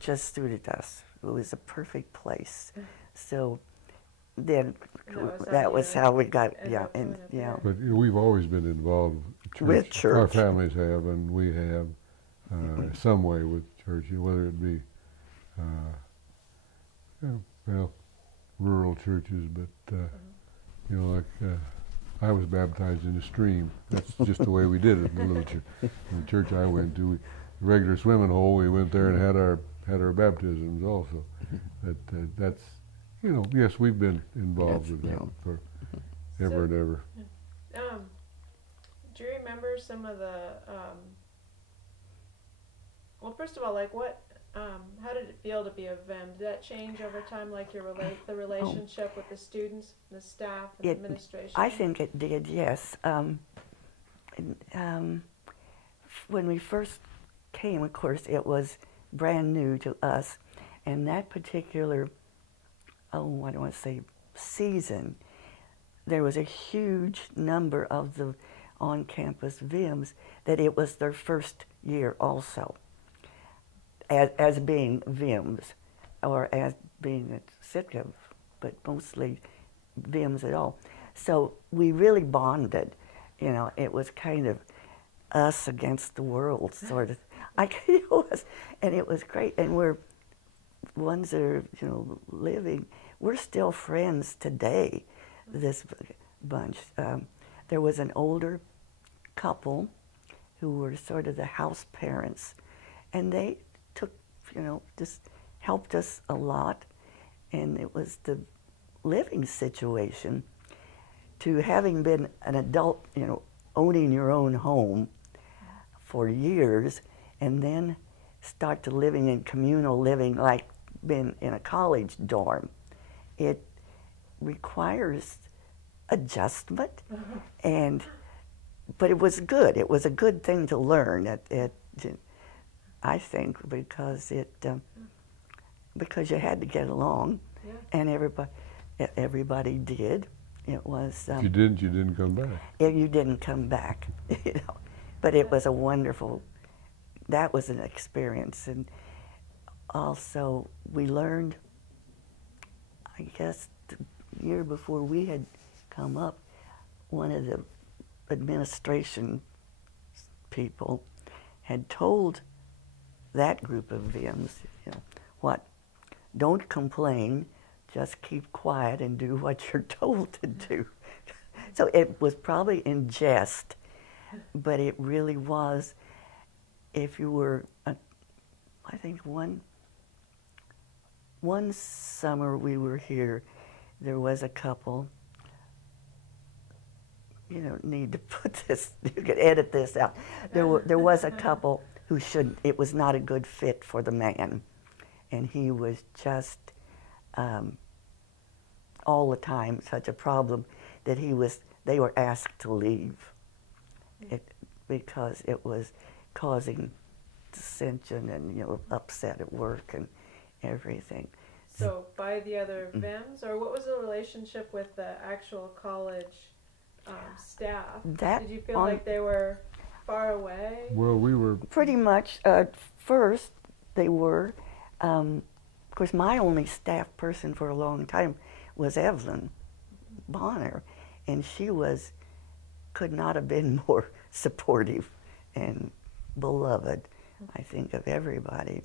just suited us. It was a perfect place. So then that was how we got But we've always been involved with church. Our families have, and we have some way with church, whether it be rural churches, but I was baptized in a stream. That's just the way we did it in the little church. In the church I went to, the regular swimming hole, we went there and had our baptisms also. That's yes, we've been involved with that for ever and ever. Do you remember some of the? Well, first of all, how did it feel to be a VIM? Did that change over time, like the relationship with the students, the staff, and administration? I think it did, yes. When we first came, of course, it was brand new to us, and that particular, I don't want to say season, there was a huge number of the on-campus VIMs that it was their first year also. As being VIMs, or as being at Sitka, but mostly VIMs at all. So we really bonded. It was kind of us against the world, sort of. It was, and it was great. And we're ones that are, living. We're still friends today. This bunch. There was an older couple who were sort of the house parents, and they took, just helped us a lot, and it was the living situation to having been an adult, owning your own home for years, and then start to living in communal living like being in a college dorm. It requires adjustment, but it was good. It was a good thing to learn. I think because because you had to get along, and everybody did. It was. If you didn't come back. If you didn't come back, But it was a wonderful. That was an experience, and also we learned. I guess the year before we had come up, one of the administration people had told that group of VIMs, don't complain, just keep quiet and do what you're told to do. So it was probably in jest, but it really was. If you were, I think one summer we were here, there was a couple. You don't need to put this. You could edit this out. There was a couple who shouldn't. It was not a good fit for the man, and he was just all the time such a problem that they were asked to leave because it was causing dissension and upset at work and everything. So by the other VIMs, or what was the relationship with the actual college staff? Did you feel like they were far away? Well, we were pretty much. First, they were. Of course, my only staff person for a long time was Evelyn Bonner, and she could not have been more supportive and beloved, I think, of everybody.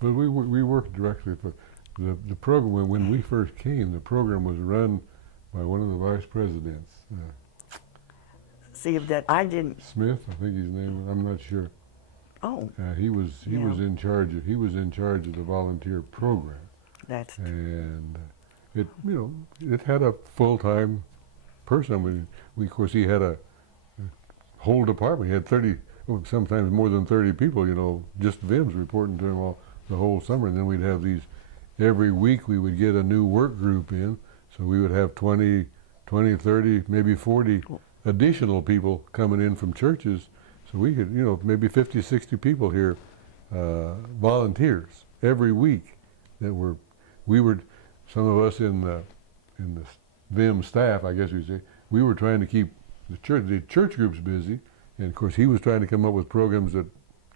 But we worked directly for the program. When we first came, the program was run by one of the vice presidents. See that I didn't. Smith, I think his name. I'm not sure. Oh. He was in charge of the volunteer program. That's true. And it it had a full-time person. I mean, of course he had a whole department. He had 30, sometimes more than 30 people. Just VIMs reporting to him the whole summer. And then we'd have these every week. We would get a new work group in, so we would have 20, 30, maybe 40 additional people coming in from churches. So we could, maybe 50, 60 people here, volunteers every week that we were, some of us in the VIM staff, I guess you'd say, we were trying to keep the church groups busy, and of course he was trying to come up with programs that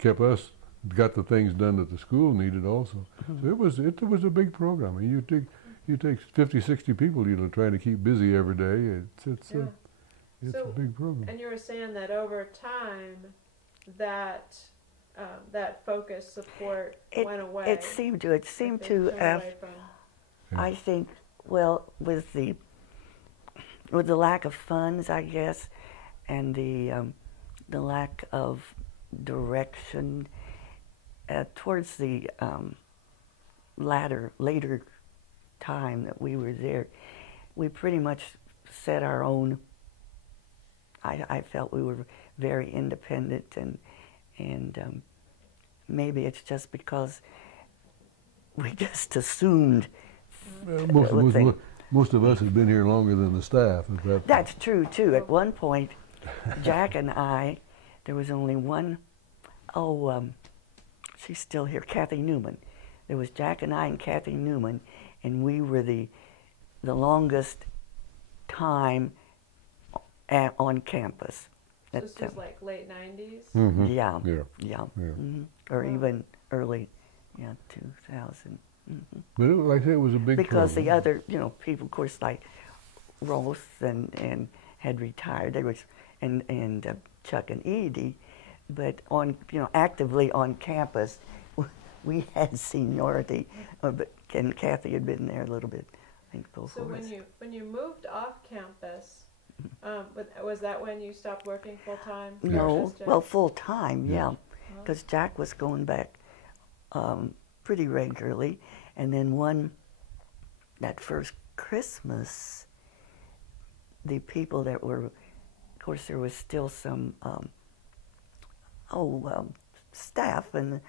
got the things done that the school needed also. So it was a big program. I mean, you take 50, 60 people, trying to keep busy every day. It's a big program. And you were saying that over time, that focus support went away. It seemed to. I think, well, with the lack of funds, I guess, and the lack of direction towards the later time that we were there, we pretty much set our own. I felt we were very independent, and maybe it's just because we just assumed. Most of us have been here longer than the staff. That's true too. At one point, Jack and I, there was only one. She's still here, Kathy Newman. There was Jack and I and Kathy Newman, and we were the longest time on campus. So this was like late 90s? Mm-hmm. Yeah. Mm-hmm. Or even early, 2000. Mm-hmm. But like I said, it was a big because program. the other, people, of course, like Rose and had retired. They was and Chuck and Edie, but actively on campus, we had seniority. But Kathy had been there a little bit, I think, before. So when you moved off campus, was that when you stopped working full time? No, well, full time, yeah, because Jack was going back pretty regularly, and then that first Christmas, the people that were, of course, there was still some staff and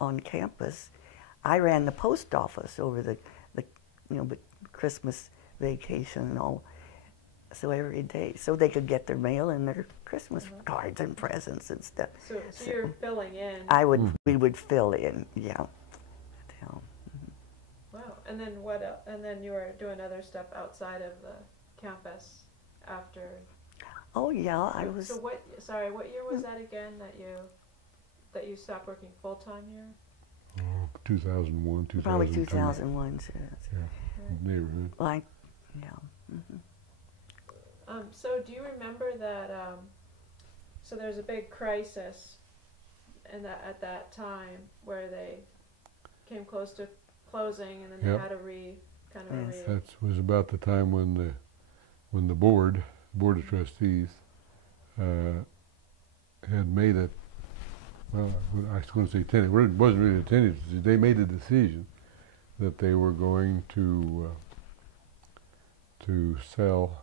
on campus. I ran the post office over the Christmas vacation and all. So every day, so they could get their mail and their Christmas cards and presents and stuff. So you're filling in. We would fill in, yeah. Wow, and then what else? And then you were doing other stuff outside of the campus after. Oh yeah, I was. So what? Sorry, what year was that again? That you stopped working full time here? 2001, 2002. Probably 2001. Yeah, neighborhood. Like, yeah. Mm-hmm. So do you remember that, so there's a big crisis at that time where they came close to closing and then they had to That was about the time when when the board of trustees, had made it. Well, I was going to say tentative. It wasn't really a tentative decision. They made a decision that they were going to sell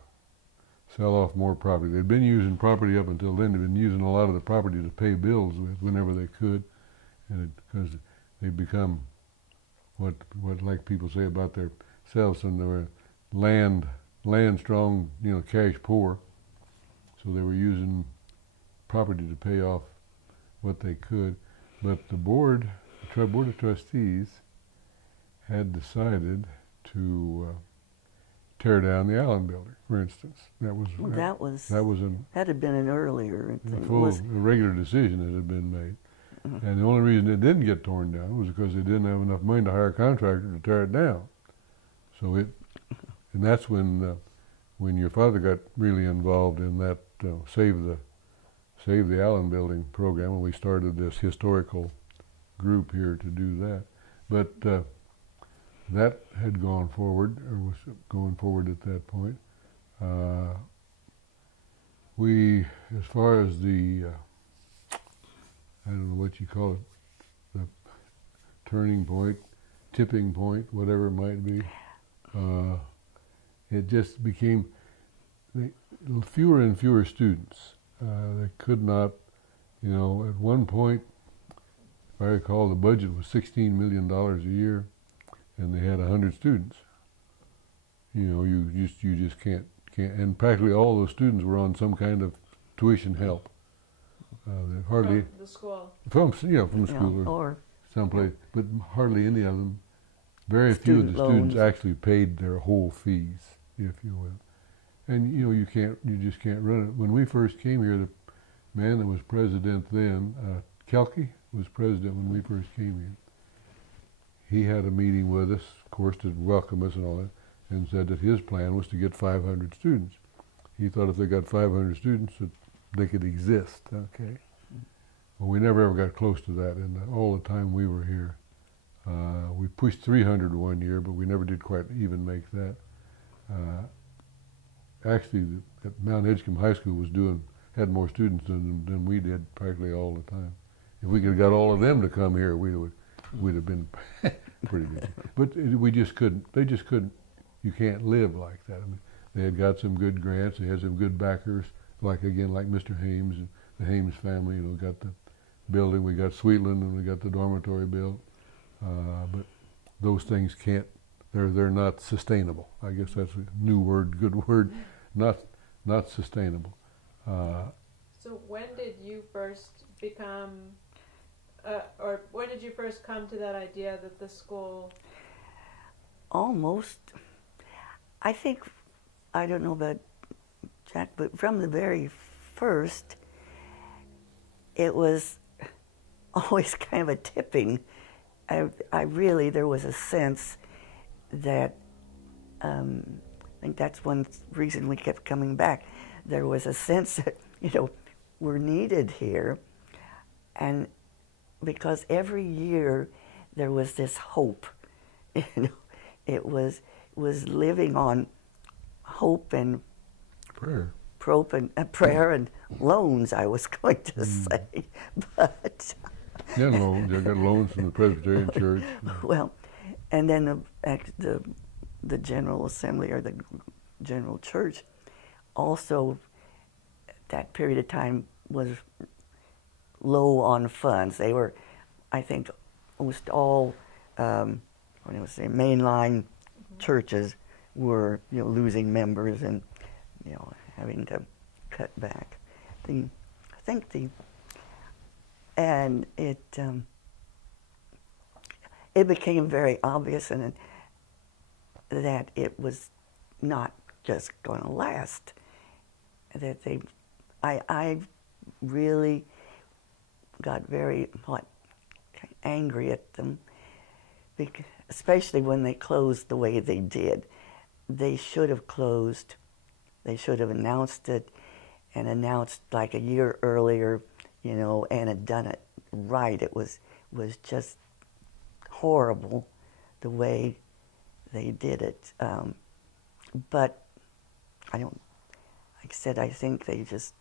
off more property. They'd been using property up until then. They'd been using a lot of the property to pay bills with whenever they could, and because they'd become what like people say about themselves, and they were land strong, cash poor. So they were using property to pay off what they could. But the board of trustees had decided to tear down the Allen building, for instance. That had been an earlier thing. A regular decision that had been made. And the only reason it didn't get torn down was because they didn't have enough money to hire a contractor to tear it down. So and that's when your father got really involved in that Save the Allen building program, and we started this historical group here to do that. But that had gone forward, or was going forward at that point. We, as far as the, I don't know what you call it, the turning point, tipping point, whatever it might be, it just became fewer and fewer students. They could not, at one point, if I recall, the budget was $16 million a year, and they had 100 students. You just can't, and practically all those students were on some kind of tuition help. Hardly from the school. From school or someplace, but hardly any of them. Very few of the students actually paid their whole fees, if you will. And you just can't run it. When we first came here, the man that was president then, Kelke, was president when we first came here. He had a meeting with us, of course, to welcome us and all that, and said that his plan was to get 500 students. He thought if they got 500 students, that they could exist. Okay. Well, we never ever got close to that in all the time we were here. We pushed 300 one year, but we never did quite even make that. Actually, at Mount Edgecombe High School had more students than we did practically all the time. If we could have got all of them to come here, we'd have been pretty good. But we just couldn't. They just couldn't. You can't live like that. I mean, they had got some good grants. They had some good backers, like Mr. Hames and the Hames family. Got the building. We got Sweetland, and we got the dormitory built. But those things can't. They're not sustainable. I guess that's a new word, good word. Not sustainable. So when did you first become, or when did you first come to that idea that the school? Almost. I think, I don't know about Jack, but from the very first, it was always kind of a tipping. There was a sense that, I think that's one reason we kept coming back. There was a sense that, we're needed here. And because every year there was this hope, it was living on hope and prayer. Prayer and loans, I was going to say, but... Yeah, loans. I got loans from the Presbyterian Church. Well, and then the General Assembly or the General Church also, that period of time was low on funds. They were, I think, almost all, mainline churches were, losing members and, having to cut back. And it became very obvious and that it was not just going to last. That I really got very angry at them, especially when they closed the way they did. They should have closed. They should have announced it, and announced like a year earlier, and had done it right. It was just horrible the way they did it. But I don't like I said, I think they just,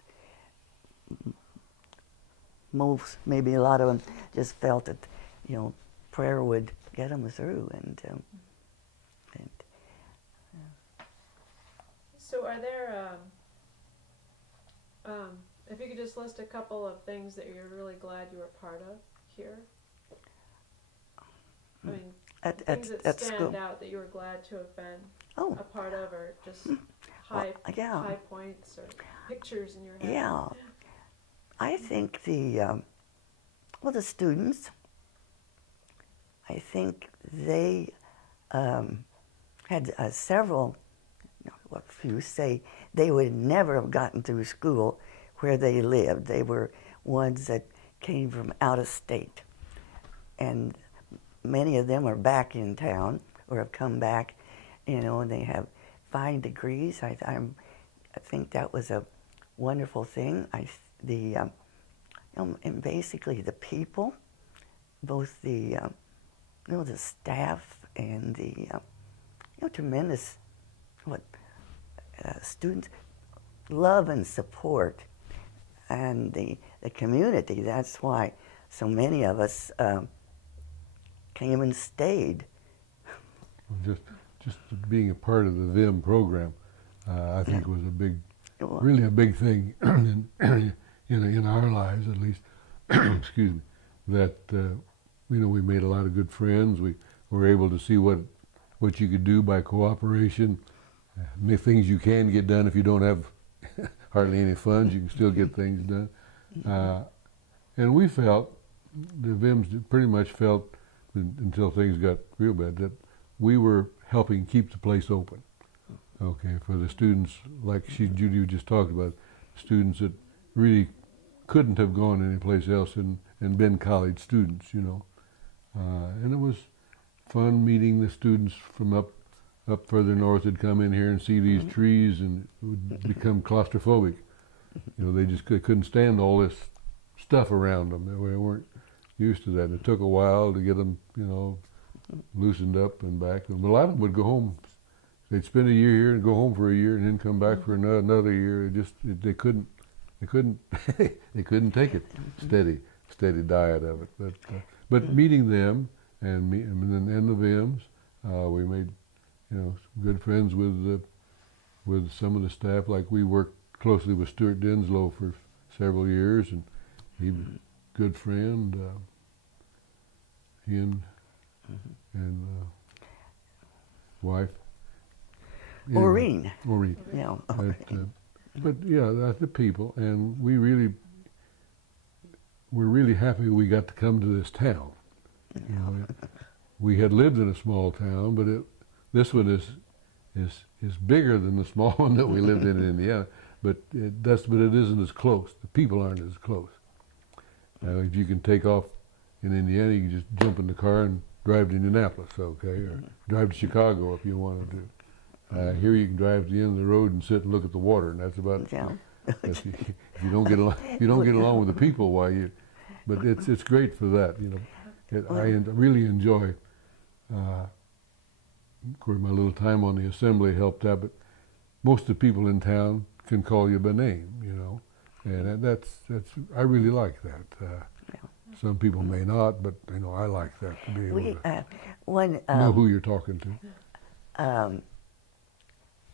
most, maybe a lot of them just felt that, you know, prayer would get them through. And so are there, if you could just list a couple of things that you're really glad you were part of here? I mean, things that stand school. out that you were glad to have been Oh. a part of, or just Well, yeah. high points or pictures in your head. Yeah. I think the students, I think they had several, what few say, they would never have gotten through school where they lived. They were ones that came from out of state. And many of them are back in town or have come back, you know, and they have fine degrees. I think that was a wonderful thing. And basically the people, both the the staff and the tremendous students love and support, and the community. That's why so many of us came and stayed. Just being a part of the VIM program, I think was really a big thing in our lives, at least. Excuse me. That we made a lot of good friends. We were able to see what you could do by cooperation. Things you can get done if you don't have hardly any funds, you can still get things done. And we felt, the VIMs pretty much felt, until things got real bad, that we were helping keep the place open. Okay, for the students, like Judy just talked about, students that really couldn't have gone anyplace else and been college students, and it was fun meeting the students from up further north that come in here and see these trees and would become claustrophobic. They couldn't stand all this stuff around them. They weren't used to that. And it took a while to get them, loosened up and back. And a lot of them would go home. They'd spend a year here and go home for a year and then come back for another year. They couldn't they couldn't take it. Steady diet of it. But meeting them and the VIMs, we made good friends with some of the staff. Like we worked closely with Stuart Dinslow for several years, and he was a good friend. He and wife Maureen. Yeah. But yeah, that's the people, and we're really happy we got to come to this town. We had lived in a small town, but this one is bigger than the small one that we lived in Indiana. But it isn't as close. The people aren't as close. If you can take off in Indiana, you can just jump in the car and drive to Indianapolis, okay, or drive to Chicago if you want to do. Here you can drive to the end of the road and sit and look at the water, and that's about it. If you don't get along with the people, but it's great for that. I really enjoy. Of course, my little time on the assembly helped out, but most of the people in town can call you by name, and that's I really like that. Some people may not, but I like that, to be able to know who you're talking to.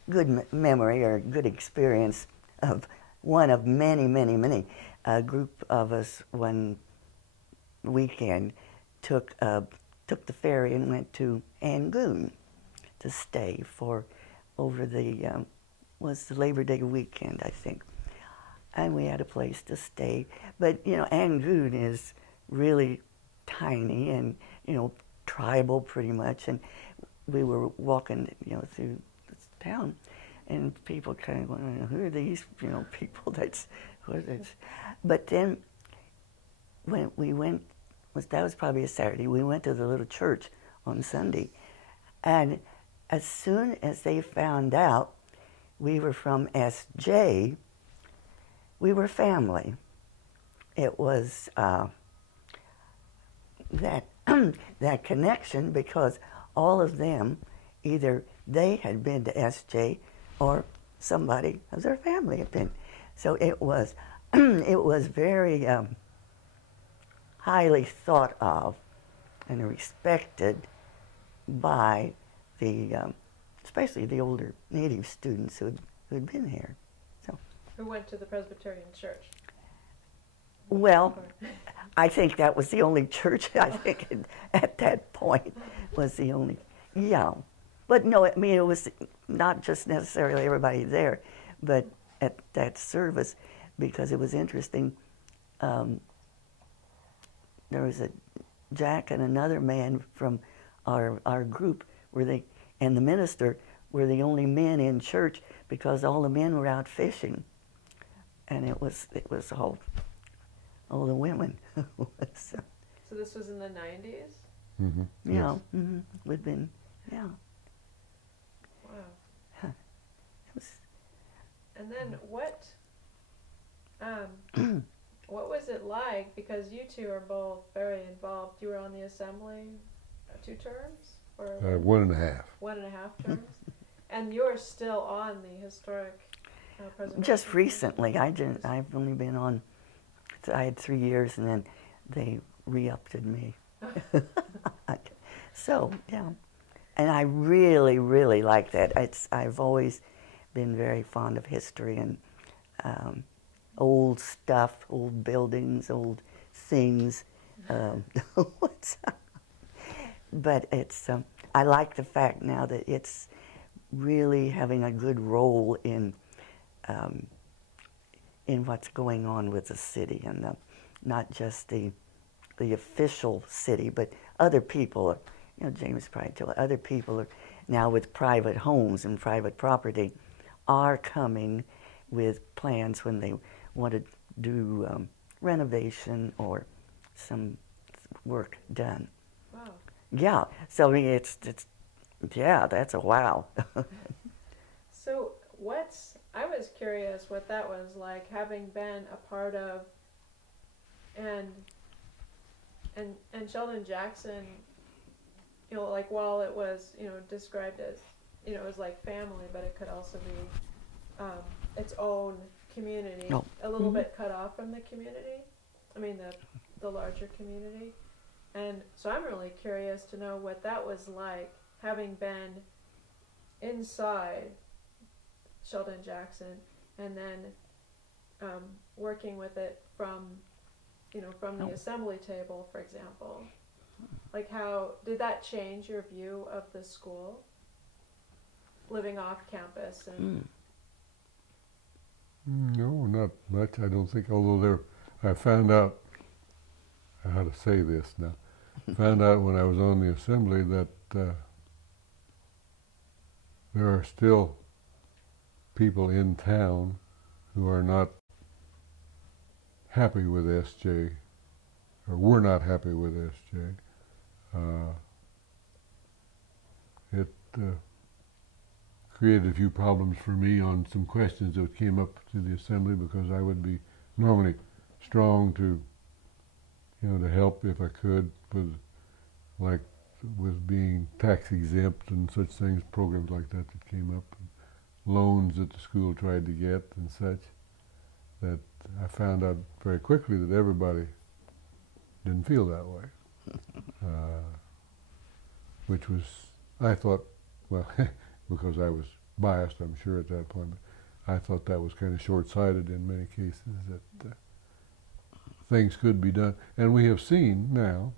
Good memory or good experience of one of many. A group of us one weekend took the ferry and went to Angoon to stay for over the was the Labor Day weekend, I think, and we had a place to stay. But Angoon is really tiny and tribal pretty much, and we were walking through town, and people kind of wondering, who are these people? But then when we went, that was probably a Saturday, we went to the little church on Sunday, and as soon as they found out we were from SJ, we were family. It was that connection, because all of them, either they had been to SJ or somebody of their family had been. So it was, it was very highly thought of and respected by the, especially the older Native students who'd been here. So, Who went to the Presbyterian church? well, I think that was the only church, I think, at that point was the only, yeah. But no, I mean, it was not just necessarily everybody there, but at that service, because it was interesting. There was a Jack and another man from our group, and the minister were the only men in church because all the men were out fishing, and it was all the women. So this was in the 90s? Mm-hmm. you Yes. know, we'd been, yeah. Wow. It was, And then what was it like? Because you two are both very involved. You were on the assembly 2 terms? Or 1.5. 1.5 terms? And you're still on the historic preservation. just recently, I've only been on, I had 3 years, and then they re-upped me. So, yeah. And I really, really like that. I've always been very fond of history and old stuff, old buildings, old things. But I like the fact now that it's really having a good role in what's going on with the city, and not just the official city, but other people. You know, James probably told other people are now with private homes and private property are coming with plans when they want to do renovation or some work done. Wow. Yeah, so I mean, it's yeah, that's a wow. So I was curious what that was like, having been a part of, and Sheldon Jackson, you know, like while it was, you know, described as, you know, it was like family, but it could also be its own community, Oh. a little bit cut off from the community. I mean, the larger community. And so I'm really curious to know what that was like, having been inside Sheldon Jackson and then working with it from, you know, from the assembly table, for example. Like, how did that change your view of the school, living off campus? And No, not much. I don't think. Although I found out how to say this now. Found out when I was on the assembly that there are still people in town who are not happy with SJ, or were not happy with SJ. It created a few problems for me on some questions that came up to the assembly, because I would be normally strong to, you know, to help if I could, with being tax exempt and such things, programs like that came up, and loans that the school tried to get and such, that I found out very quickly that everybody didn't feel that way. Which was, I thought, well, because I was biased, I'm sure, at that point, but I thought that was kind of short-sighted in many cases, that things could be done. And we have seen now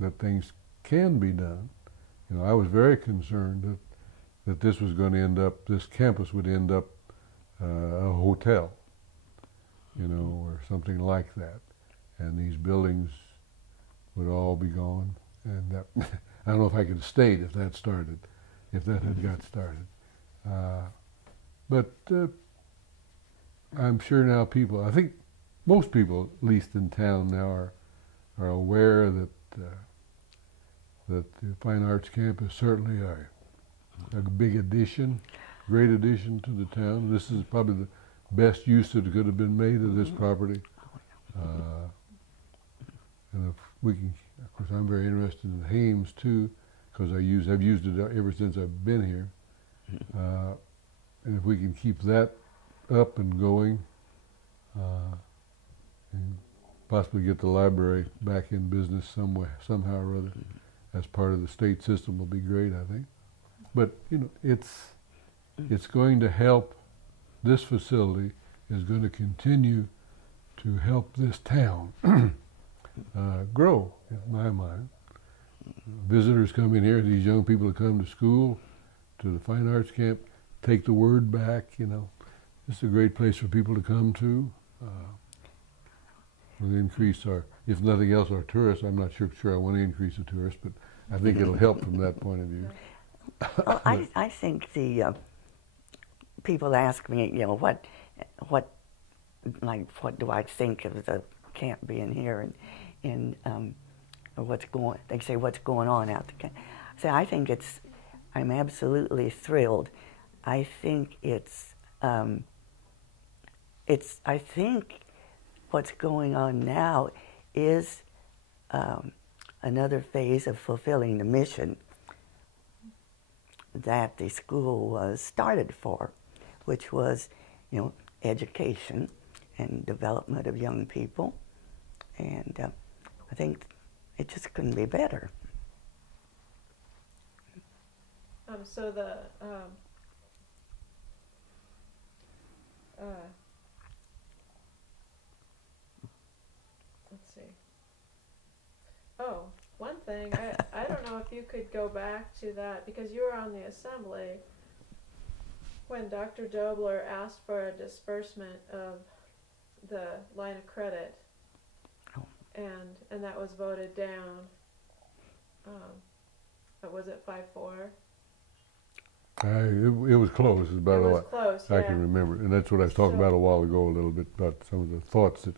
that things can be done. You know, I was very concerned that this was going to end up, this campus would end up a hotel, you know, or something like that. And these buildings would all be gone. And that, I don't know if I could have stayed if that had got started. But I'm sure now people, I think most people, at least in town now, are aware that the Fine Arts Camp is certainly a big addition, great addition to the town. This is probably the best use that could have been made of this property. And if we can, of course, I'm very interested in Hames too, because I've used it ever since I've been here. if we can keep that up and going, and possibly get the library back in business somehow or other, as part of the state system, will be great, I think. But you know, it's going to help. This facility is going to continue to help this town grow, in my mind. Visitors come in here, these young people that come to school, to the fine arts camp, take the word back, you know. It's a great place for people to come to. We'll increase our, if nothing else, our tourists. I'm not sure I want to increase the tourists, but I think it'll help from that point of view. Well, I think the people ask me, you know, what do I think of the camp being here, and what's going? They say what's going on out there. So I think I'm absolutely thrilled. I think I think what's going on now is another phase of fulfilling the mission that the school was started for, which was, you know, education and development of young people. And I think it just couldn't be better. So the let's see. Oh, one thing, I don't know if you could go back to that, because you were on the assembly when Dr. Dobler asked for a disbursement of the line of credit, and that was voted down. Was it 5-4? It was close. It's about It was what close, I yeah. can remember, and that's what I was talking about a while ago, a little bit about some of the thoughts that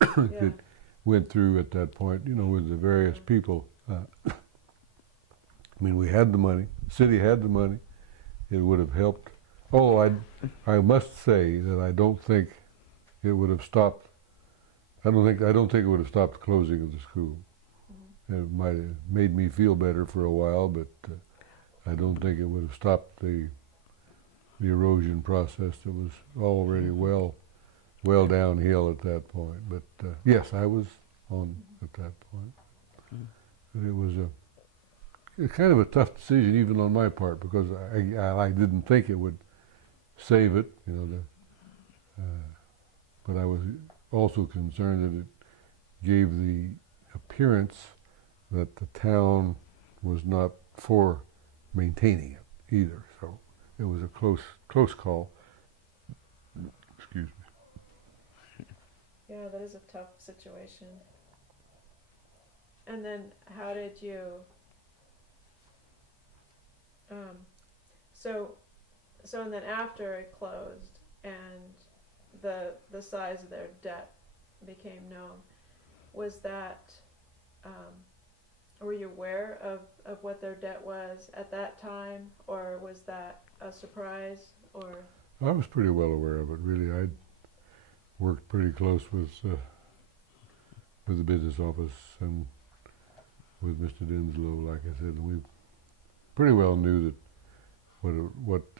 Yeah. that went through at that point. You know, with the various people. I mean, we had the money. The city had the money. It would have helped. Oh, I must say that I don't think it would have stopped. I don't think it would have stopped the closing of the school. It might have made me feel better for a while, but I don't think it would have stopped the erosion process that was already well downhill at that point. But yes, I was on at that point. And it was a kind of a tough decision, even on my part, because I didn't think it would save it, you know. But I was also concerned that it gave the appearance that the town was not for maintaining it either. So it was a close call. Excuse me. Yeah, that is a tough situation. And then how did you, so and then after it closed and the size of their debt became known, was that, were you aware of what their debt was at that time, or was that a surprise, or? I was pretty well aware of it, really. I'd worked pretty close with the business office and with Mr. Dinslow, like I said, and we pretty well knew that what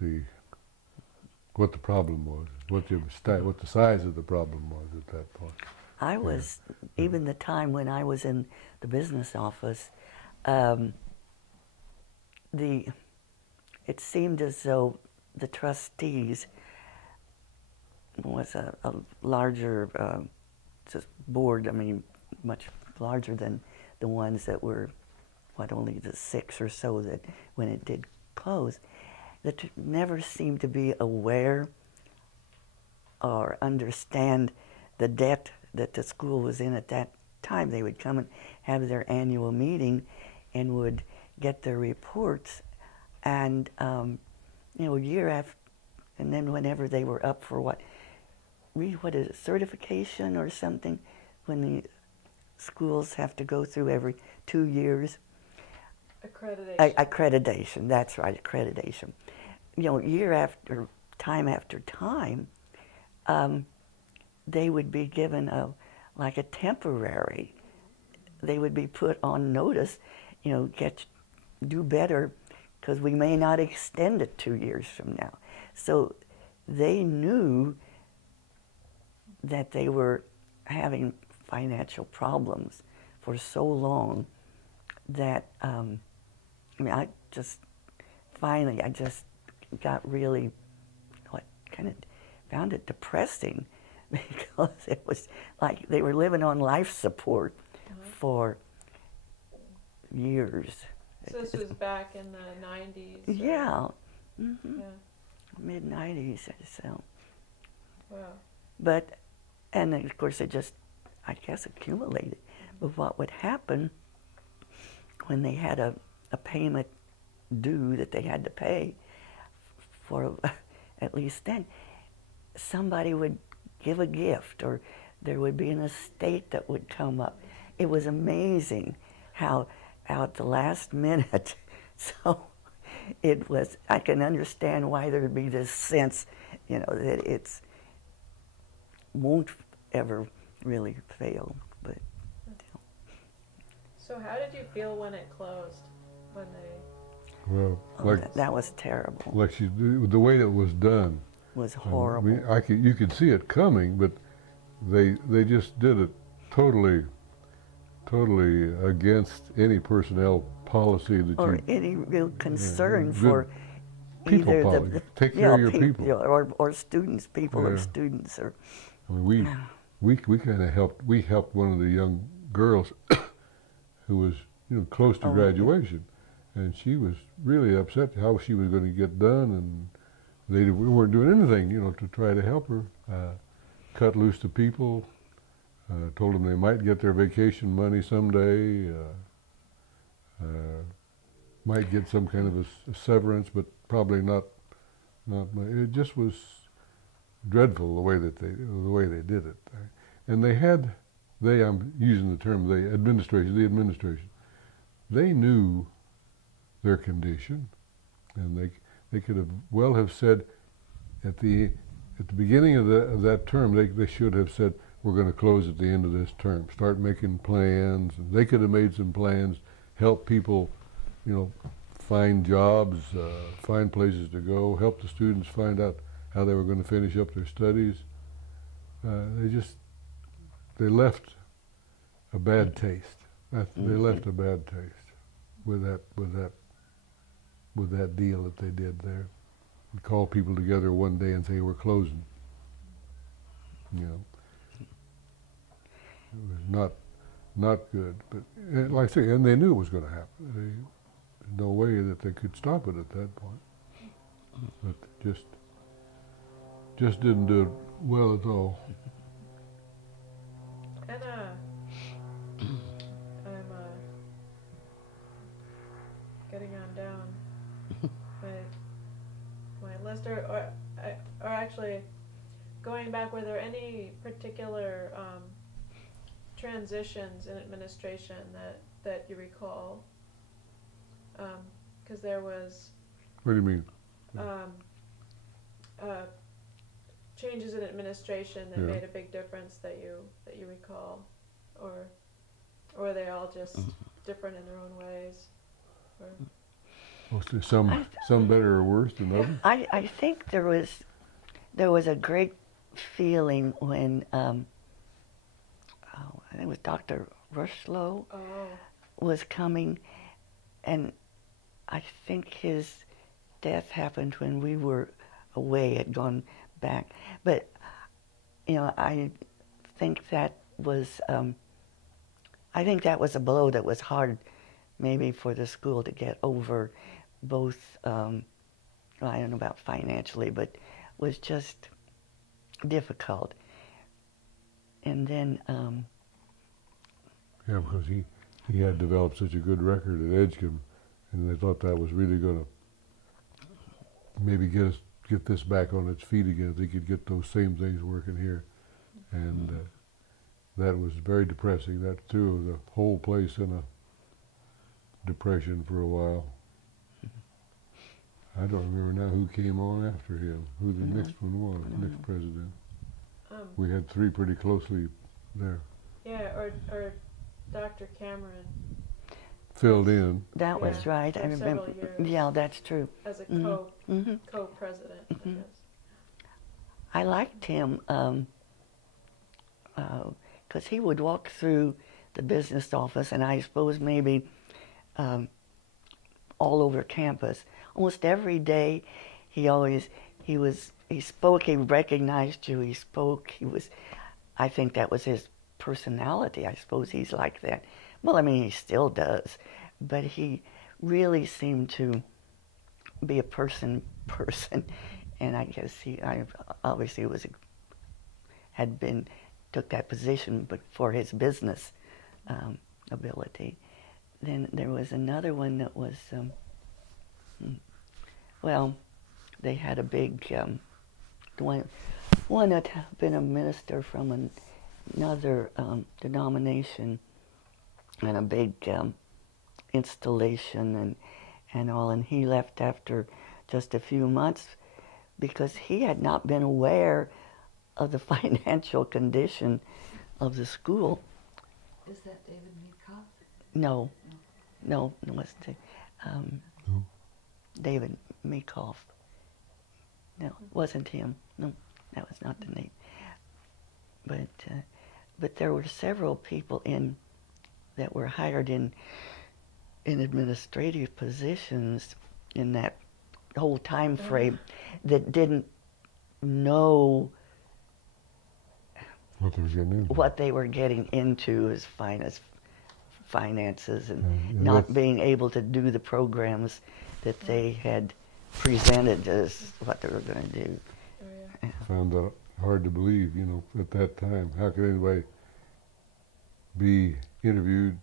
the problem was, what the size of the problem was at that point. I was, even the time when I was in the business office, it seemed as though the trustees was a larger just board, I mean, much larger than the ones that were, only the 6 or so that when it did close, that never seemed to be aware or understand the debt that the school was in at that time. They would come and have their annual meeting and would get their reports, and you know, year after, and then whenever they were up for what is it, certification or something, when the schools have to go through every 2 years. Accreditation. Accreditation, that's right, accreditation. You know, year after time, they would be given like a temporary, they would be put on notice, you know, do better, because we may not extend it 2 years from now. So they knew that they were having financial problems for so long that, I mean, I just got really, kind of found it depressing because it was like they were living on life support for years. So this was back in the 90s? Yeah. Yeah. Mid-90s, so. Wow. But, and of course it just, I guess, accumulated. But what would happen when they had a payment due that they had to pay for, at least then, somebody would give a gift, or there would be an estate that would come up. It was amazing how at the last minute, so it was, I can understand why there'd be this sense, you know, that it's won't ever really fail. But so how did you feel when it closed? When they? Well, like that was terrible. Like the way that was done was horrible. I mean, you could see it coming, but they just did it totally against any personnel policy that or you, any real concern good for people either policy. the Take care of your people. or students, people or students, or. I mean, we kind of helped. We helped one of the young girls who was, you know, close to graduation, and she was really upset how she was going to get done, and we weren't doing anything, you know, to try to help her. Cut loose the people, told them they might get their vacation money someday, might get some kind of a severance, but probably not much. It just was dreadful the way they did it. And I'm using the term the administration, they knew their condition, and they could have said at the beginning of that term, they should have said, we're going to close at the end of this term. Start making plans. And they could have made some plans, help people, you know, find jobs, find places to go, help the students find out how they were going to finish up their studies. They left a bad taste. They left a bad taste with that deal that they did there. And call people together one day and say, we're closing. You know, it was not good. But like I say, and they knew it was going to happen. There's no way that they could stop it at that point. But just didn't do it well at all. And I'm getting on down my list, or actually going back. Were there any particular transitions in administration that you recall? Because there was. What do you mean? Changes in administration that made a big difference that you recall, or were they all just different in their own ways? Or? Mostly some better or worse than others. I think there was a great feeling when I think it was Dr. Rushlow was coming, and I think his death happened when we were away, had gone back. But, you know, I think that was a blow that was hard maybe for the school to get over, both, well, I don't know about financially, but was just difficult. And then... yeah, because he had developed such a good record at Edgecombe, and they thought that was really going to maybe get this back on its feet again. If they could get those same things working here, and that was very depressing. That threw the whole place in a depression for a while. I don't remember now who came on after him, who the next one was, next president. We had three pretty closely there. Yeah, or Dr. Cameron. filled in. That was right. for I remember. several years. Yeah, that's true. As a Mhm. co-president, I guess. I liked him because he would walk through the business office, and I suppose maybe all over campus. Almost every day, he spoke. He recognized you. He spoke. I think that was his personality. I suppose he's like that. Well, I mean, he still does, but he really seemed to be a person, and I guess I obviously took that position, but for his business ability. Then there was another one that was, well, they had a big one that had been a minister from another denomination, and a big installation and all, and he left after just a few months because he had not been aware of the financial condition of the school. Is that David Meadcock? No, it wasn't David Meadcock. No, it wasn't him. No, that was not the name. But there were several people that were hired in administrative positions in that whole time frame that didn't know what they were getting into as fine as finances and not being able to do the programs that they had presented as what they were going to do. Oh, yeah. Found that hard to believe, at that time. How could anybody be interviewed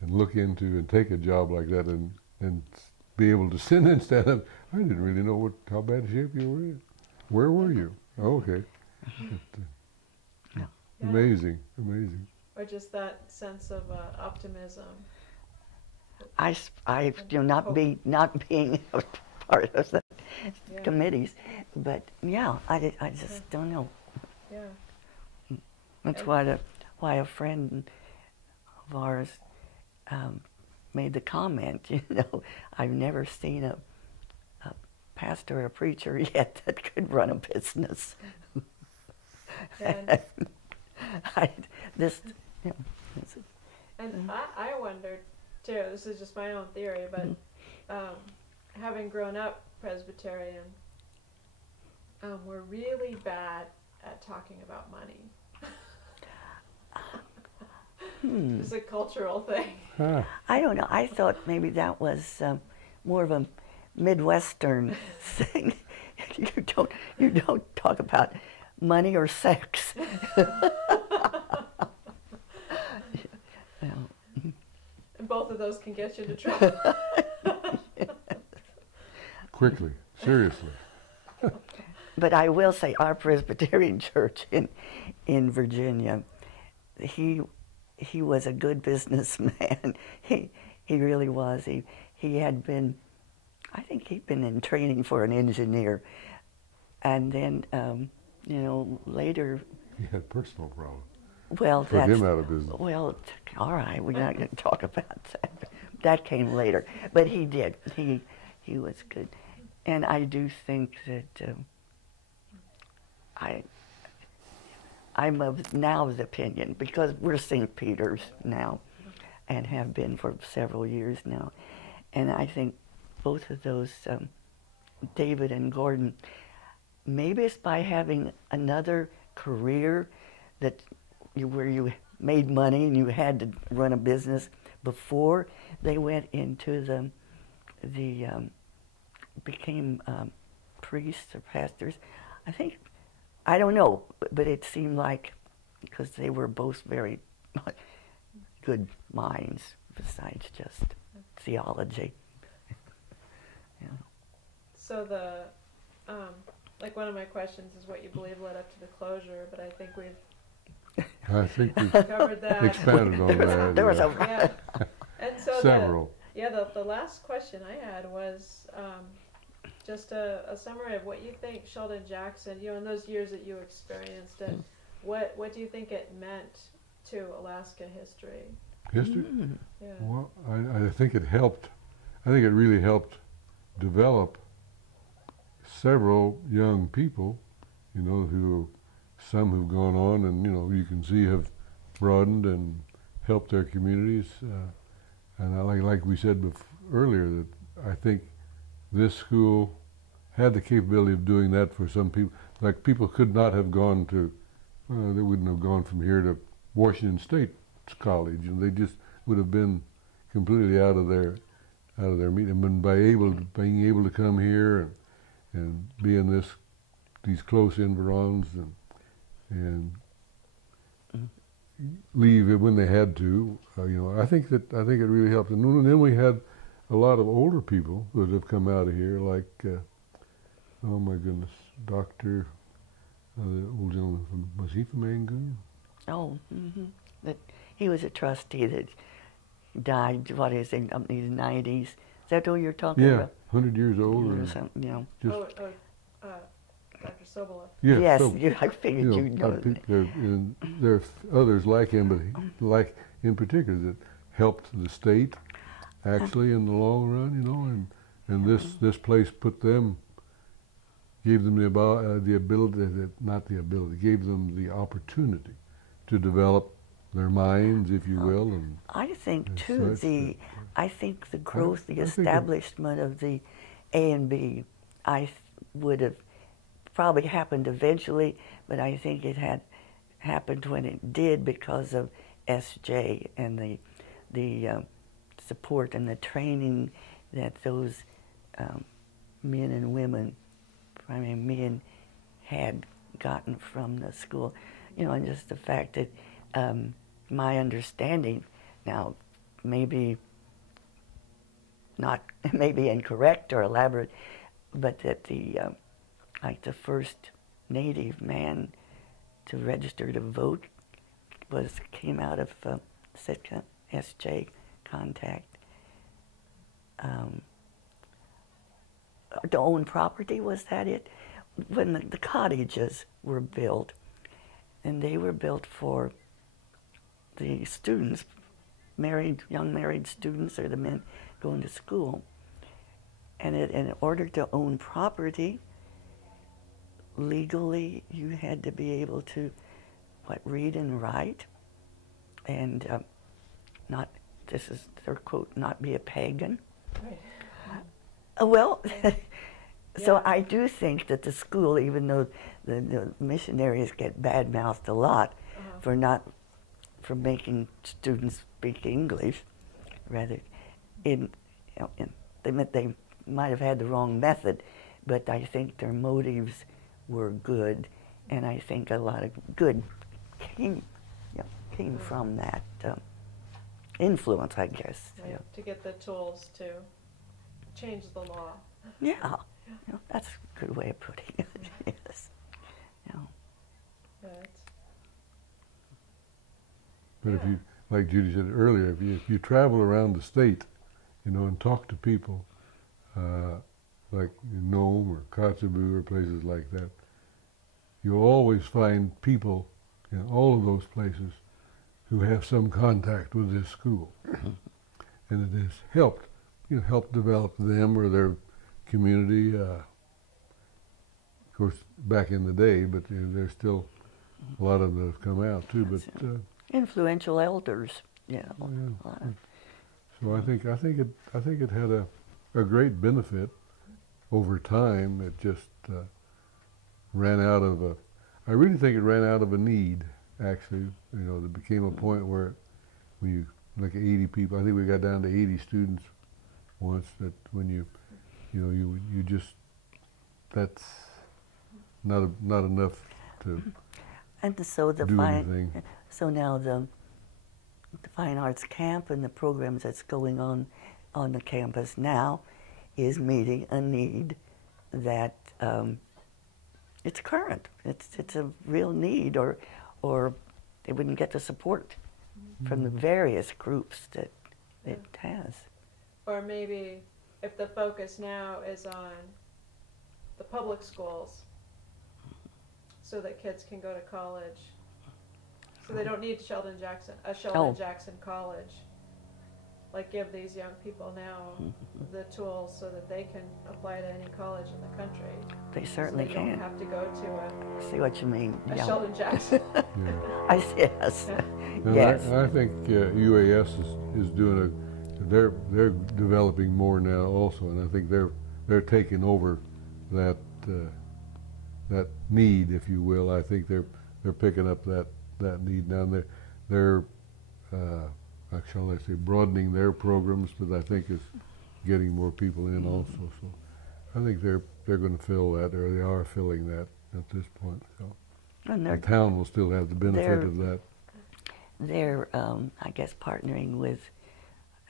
and look into and take a job like that and be able to send instead of, I didn't really know how bad shape you were in. Where were you? Oh, okay. Yeah. Amazing. Or just that sense of optimism. Not being a part of the committees, but yeah, I just don't know. Yeah. That's why a friend of ours made the comment. I've never seen a pastor or a preacher yet that could run a business. And I wondered too. This is just my own theory, but having grown up Presbyterian, we're really bad at talking about money. It's a cultural thing. Huh. I don't know. I thought maybe that was more of a Midwestern thing. You don't talk about money or sex. And both of those can get you into trouble. Quickly, seriously. But I will say, our Presbyterian church in Virginia, he was a good businessman. He really was. He had been, I think he'd been in training for an engineer, and then later. He had personal problems. Well, put him out of business. Well, all right, we're not going to talk about that. That came later, but he did. He was good, and I do think that I'm of the opinion, because we're St. Peter's now, and have been for several years now, and I think both of those, David and Gordon, maybe it's by having another career where you made money and you had to run a business before they went into became priests or pastors. I don't know, but it seemed like, because they were both very good minds besides just theology. So like one of my questions is what you believe led up to the closure, but I think we've covered that. Expanded on that. There was yeah. And so several. The last question I had was just a summary of what you think Sheldon Jackson, in those years that you experienced it, what do you think it meant to Alaska history? History? Yeah. Well, I think it helped. I think it really helped develop several young people, you know, some who've gone on and, you know, you can see have broadened and helped their communities. And like we said earlier, that I think this school had the capability of doing that for some people. Like people could not have gone to, they wouldn't have gone from here to Washington State College, and they just would have been completely out of their meeting. And being able to come here and be in these close environs and leave it when they had to, you know, I think it really helped. And then we had a lot of older people that have come out of here, like oh my goodness, Dr. The old gentleman was he from Angoon? Oh, that he was a trustee that died. What is it? Up in his 90s. Is that who you're talking Yeah, about? 100 years old. Or Or something, you know. just, Dr. Sobola. yeah, Yes, so, I figured you'd know. there are others like him, but like in particular that helped the state actually in the long run, you know, and this place gave them the ability, gave them the opportunity to develop their minds, if you will, and I think and too such I think the growth, the I think establishment of the A and B, would have probably happened eventually, but I think it had happened when it did because of SJ and the support and the training that those men and women, I mean men, had gotten from the school, you know, and just the fact that my understanding now maybe incorrect or elaborate, but that like the first Native man to register to vote came out of Sitka SJ contact. To own property, was that it? When the cottages were built, and they were built for the students, young married students, or the men going to school. And in order to own property, legally, you had to be able to, read and write, and this is their quote, not be a pagan. Right. Well, so Yeah. I do think that the school, even though the missionaries get bad-mouthed a lot for making students speak English, rather, they might have had the wrong method, but I think their motives were good, and I think a lot of good came from that influence, I guess. Right. To get the tools to change the law. Yeah, you know, that's a good way of putting it. Yes. Yeah. Yeah, it's, But if you, like Judy said earlier, if you travel around the state, you know, and talk to people, like Nome or Kotzebue or places like that, you'll always find people in all of those places who have some contact with this school, and it has helped develop them or their community. Of course, back in the day, but there's still a lot of them that have come out too. But influential elders, you know. yeah. So I think it had a great benefit over time. It just ran out of I really think it ran out of a need. Actually, you know, there became a point where when you like 80 people, I think we got down to 80 students once. That when you just that's not enough to And so do anything. So now the Fine Arts Camp and the programs that's going on the campus now is meeting a need that it's current. It's a real need, or they wouldn't get the support from the various groups that it has. or maybe if the focus now is on the public schools so that kids can go to college, So they don't need a Sheldon Jackson College. Like give these young people now the tools so that they can apply to any college in the country. They certainly so they can. don't have to go to See what you mean? a Sheldon Jackson. I yes. And Yes. I think UAS is doing they're developing more now also, and I think they're taking over that that need, if you will. I think they're picking up that need now. And they're shall I say, broadening their programs, but I think it's getting more people in also. So I think they're going to fill that, or they are filling that at this point. So And the town will still have the benefit of that. They're, I guess, partnering with,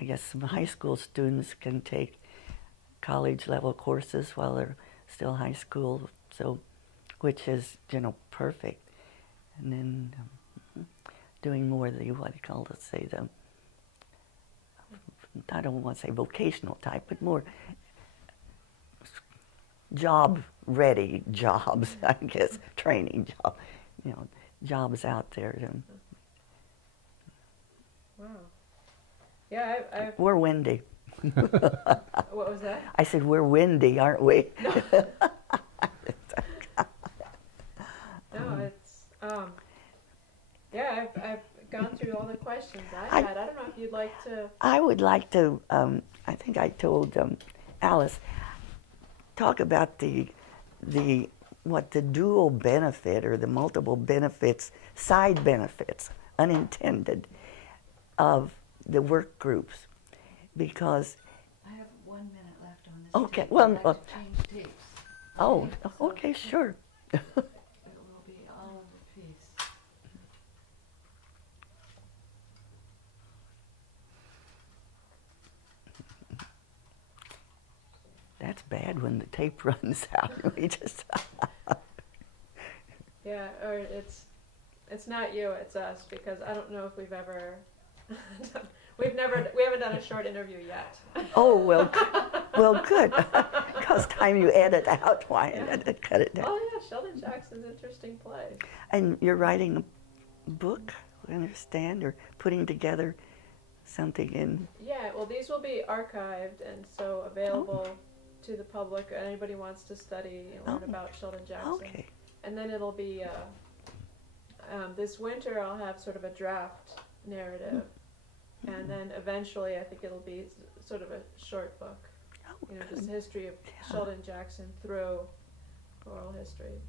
I guess, some high school students can take college level courses while they're still high school, so, which is, perfect. And then doing more of the, what do you call it, say, the, I don't want to say vocational type, but more job-ready jobs, I guess, training job, jobs out there. Wow. Yeah, I've We're windy. what was that? I said, we're windy, aren't we? No, it's yeah, I've gone through all the questions I had. I don't know if you'd like to. I would like to, I think I told Alice, talk about the dual benefit or the multiple benefits, side benefits, unintended, of the work groups, because. I have 1 minute left on this. Okay, tape. well, I'd like to change tapes. Oh, So okay, sure. It will be all of the piece. That's bad when the tape runs out. We just. Yeah, or it's not you, it's us, because I don't know if we've ever. we haven't done a short interview yet. Oh, well, good. Because time you edit out, why cut it down. Oh yeah, Sheldon Jackson's interesting place. And you're writing a book, I understand, or putting together something in. Yeah, well, these will be archived and so available to the public. Anybody wants to study and learn about Sheldon Jackson. Okay. And then it'll be this winter. I'll have sort of a draft narrative, and then eventually I think it'll be sort of a short book. Just the history of Sheldon Jackson through oral history.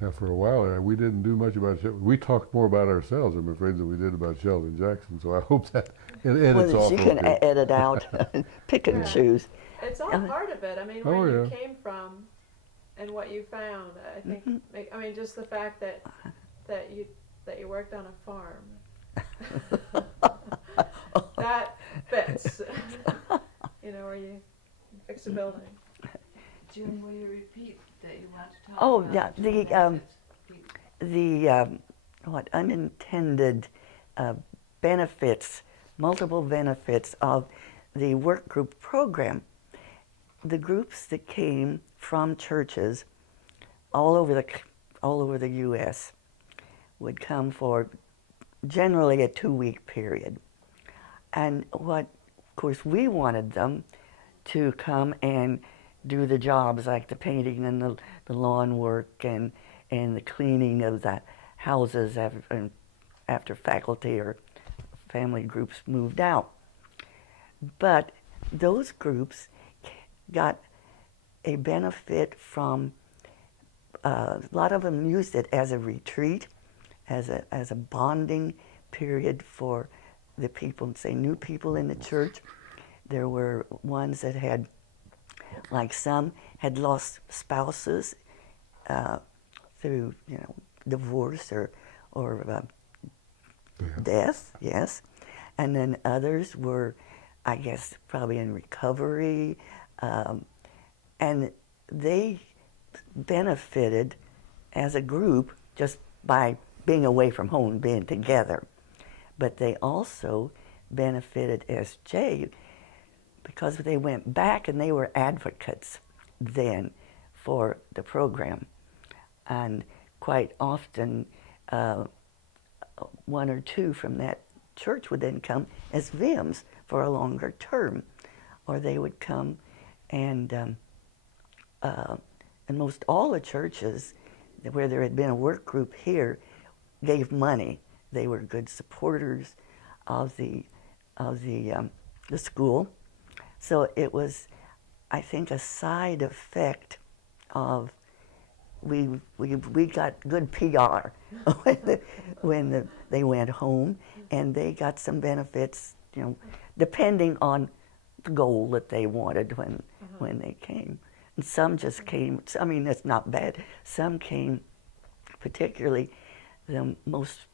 Yeah, for a while we didn't do much about Sheldon. We talked more about ourselves, I'm afraid, than we did about Sheldon Jackson. So I hope that it edits off. You can okay. edit out, pick and choose. It's all part of it. I mean, where you came from and what you found. I think. I mean, just the fact that you worked on a farm. That fits. Where you fix a building. Judy, will you repeat that you want to talk Oh, about? yeah, the unintended benefits, multiple benefits of the work group program. The groups that came from churches all over the U.S. would come for generally a 2-week period, and of course, we wanted them to come and do the jobs like the painting and the lawn work and the cleaning of the houses after faculty or family groups moved out. But those groups got a benefit from, a lot of them used it as a retreat, as a bonding period for the people, say new people in the church. There were ones that had, like some had lost spouses through divorce or death, yes. And then others were, I guess, probably in recovery. And they benefited as a group just by being away from home and being together. But they also benefited as J because they went back and they were advocates then for the program. And quite often, one or two from that church would then come as VIMs for a longer term, or they would come and most all the churches where there had been a work group here gave money. They were good supporters of the school. So it was, I think, a side effect of we got good PR when they went home, and they got some benefits, you know, depending on the goal that they wanted when they came. And some just came. I mean, that's not bad. Some came, particularly the most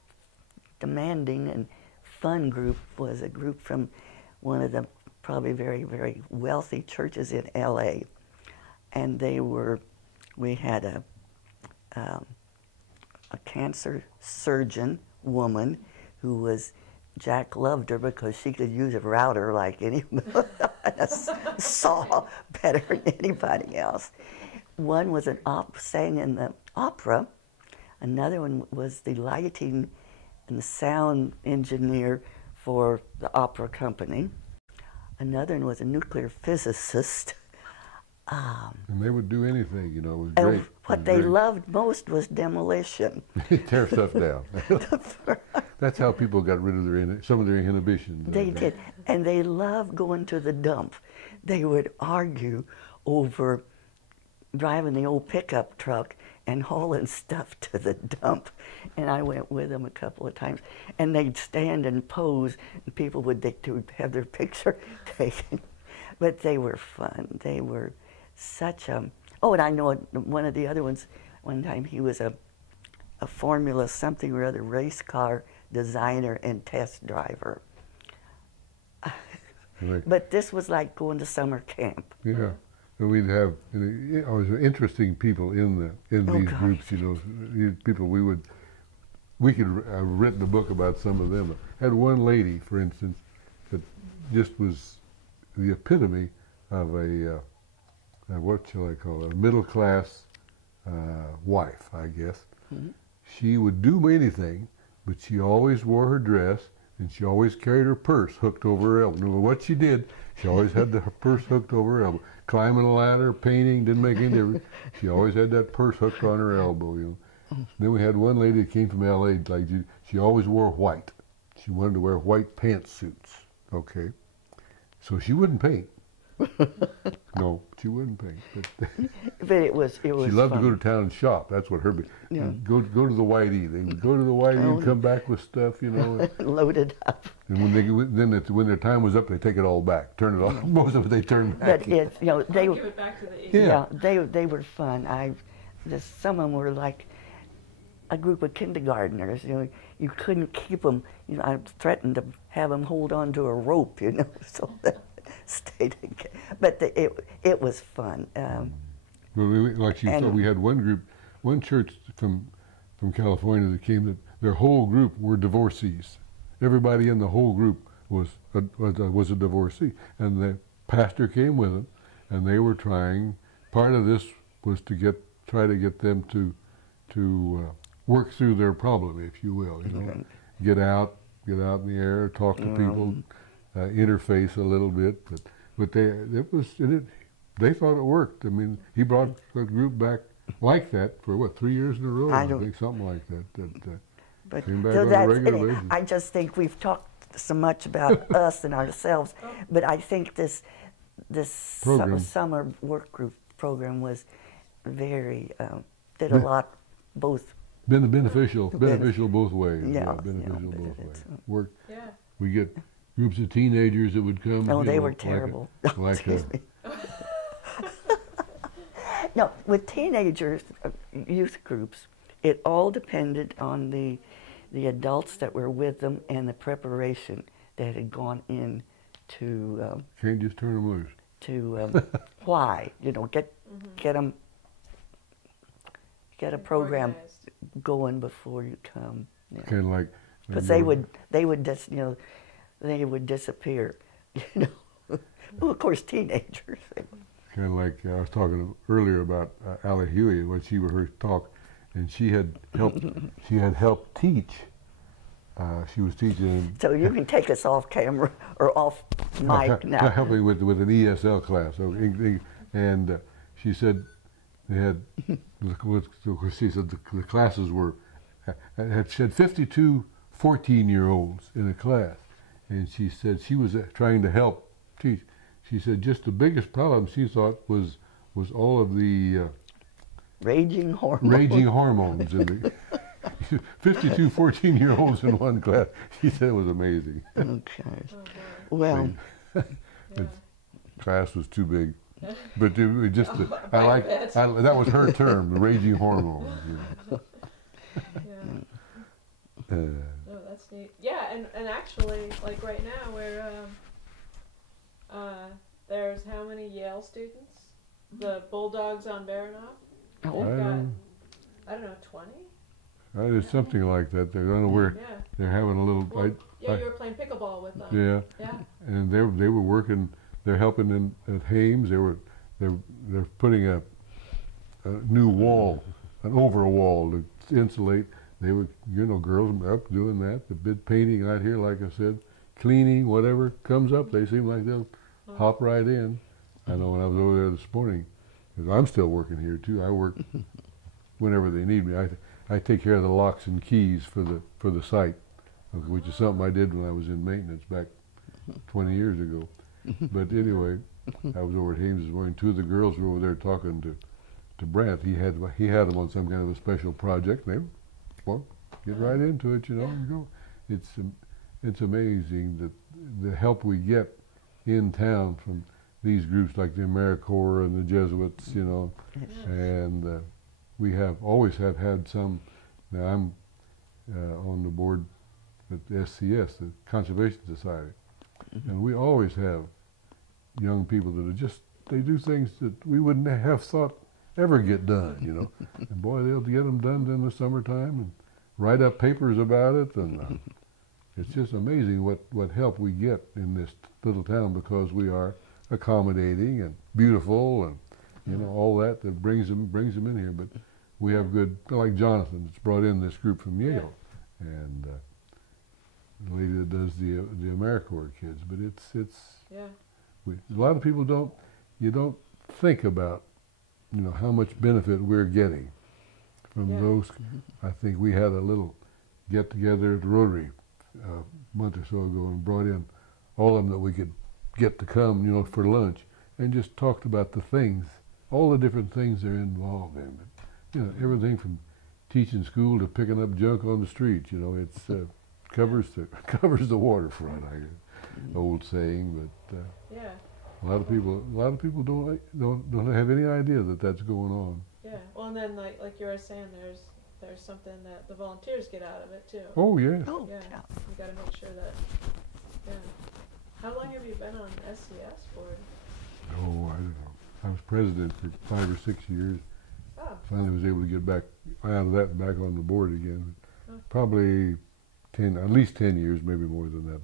demanding and fun group was a group from one of the probably very, very wealthy churches in LA. And we had a cancer surgeon woman who Jack loved her because she could use a router like anyone, a saw better than anybody else. One was sang in the opera. Another one was the lighting and the sound engineer for the opera company. Another one was a nuclear physicist. And they would do anything, you know, it was great. What they loved most was demolition. Tear stuff down. That's how people got rid of some of their inhibitions. They did. And they loved going to the dump. They would argue over driving the old pickup truck and hauling stuff to the dump. And I went with them a couple of times. And they'd stand and pose, and people would have their picture taken. But they were fun. They were such a... Oh, and I know one of the other ones, one time he was a Formula something or other race car designer and test driver. Right. But this was like going to summer camp. Yeah. And we'd have always interesting people in these groups, you know, these people we could have written a book about some of them. I had one lady, for instance, that just was the epitome of a what shall I call it, a middle-class wife, I guess. Mm-hmm. She would do anything, but she always wore her dress, and she always carried her purse hooked over her elbow. No matter what she did, she always had the purse hooked over her elbow. Climbing a ladder, painting, didn't make any difference. She always had that purse hooked on her elbow, you know. Then we had one lady that came from L.A., like she always wore white. She wanted to wear white pantsuits, okay? So she wouldn't paint. No, she wouldn't paint. But it was she loved fun. to go to town and shop. That's what her. Yeah. Go to the Whitey. They would go to the Whitey and come back with stuff, you know. Loaded up. And when their time was up, they take it all back, turn it off. Most of it they turn back. But it's, you know, Give it back to the yeah, they were fun. Some of them were like a group of kindergartners. You know, you couldn't keep them. You know, I threatened to have them hold on to a rope. You know, so that stayed. But it was fun. Well, like you said, we had one group, one church from California that came. That their whole group were divorcees. Everybody in the whole group was a divorcee, and the pastor came with them, and they were trying. Part of this was to try to get them to work through their problem, if you will. You know, get out in the air, talk to people, interface a little bit. But they thought it worked. I mean, he brought the group back like that for what, 3 years in a row? I think something like that. But came back on a regular basis. I just think we've talked so much about us and ourselves, but I think this summer work group program was very did a lot, both. Been beneficial both ways. Yeah, beneficial both ways. Worked. Yeah. We get groups of teenagers that would come. Oh, they were terrible. Excuse me. No, with teenagers, youth groups, it all depended on the adults that were with them and the preparation that had gone in to... Can't just turn them loose. To why, you know, get them, get a program going before you come. Yeah. Kind of like... Because they would just, you know, they would disappear, you know. Well, of course, teenagers. Kind of like I was talking earlier about Allie Huey, when she heard her talk, and she had helped teach She was teaching. So you can take us off camera or off mic now. Helping with an ESL class. So, and she said they had. She said the classes were had 52 14-year-olds in a class, and she said she was trying to help teach. She said just the biggest problem she thought was all of the raging hormones. Raging hormones in the 52 14-year-olds in one class. She said it was amazing. Okay. Oh, Well, yeah. Class was too big, but it just that was her term, the raging hormones. Yeah. Oh, that's neat. Yeah, and actually, like right now, we're there's how many Yale students? The Bulldogs on Baranoff. They've got, I don't know, 20. It's something like that. I don't know where they're having a little. Well, you were playing pickleball with them. Yeah. Yeah. And they were working. They're helping at Hames. They're putting a new wall, an over wall to insulate. They were, girls up doing that. The bit painting out here, like I said, cleaning, whatever comes up, they seem like they'll hop right in. I know when I was over there this morning, because I'm still working here too. I work whenever they need me. I take care of the locks and keys for the site, which is something I did when I was in maintenance back 20 years ago. But anyway, I was over at Hames this morning. Two of the girls were over there talking to Brant. He had them on some kind of a special project. And they get right into it, and go. It's amazing that the help we get in town from these groups like the AmeriCorps and the Jesuits, and we always have had some. Now I'm on the board at the SCS, the Conservation Society, and we always have young people that they do things that we wouldn't have thought ever get done, and boy, they'll get them done in the summertime and write up papers about it, and it's just amazing what help we get in this little town because we are accommodating and beautiful and all that brings them in here. But we have good, like Jonathan that's brought in this group from Yale, and the lady that does the AmeriCorps kids. But a lot of people don't think about how much benefit we're getting from those. I think we had a little get together at Rotary a month or so ago and brought in all of them that we could get to come, for lunch, and just talked about the things, all the different things they're involved in. But, everything from teaching school to picking up junk on the streets. It's covers the waterfront. I guess, old saying, but a lot of people don't have any idea that that's going on. Yeah. Well, and then like you were saying, there's something that the volunteers get out of it too. Oh yes. Oh, Yeah. You got to make sure that. Yeah. How long have you been on SCS for? Oh, I don't know. I was president for 5 or 6 years. Oh. Finally was able to get back out of that and back on the board again. Probably at least 10 years, maybe more than that.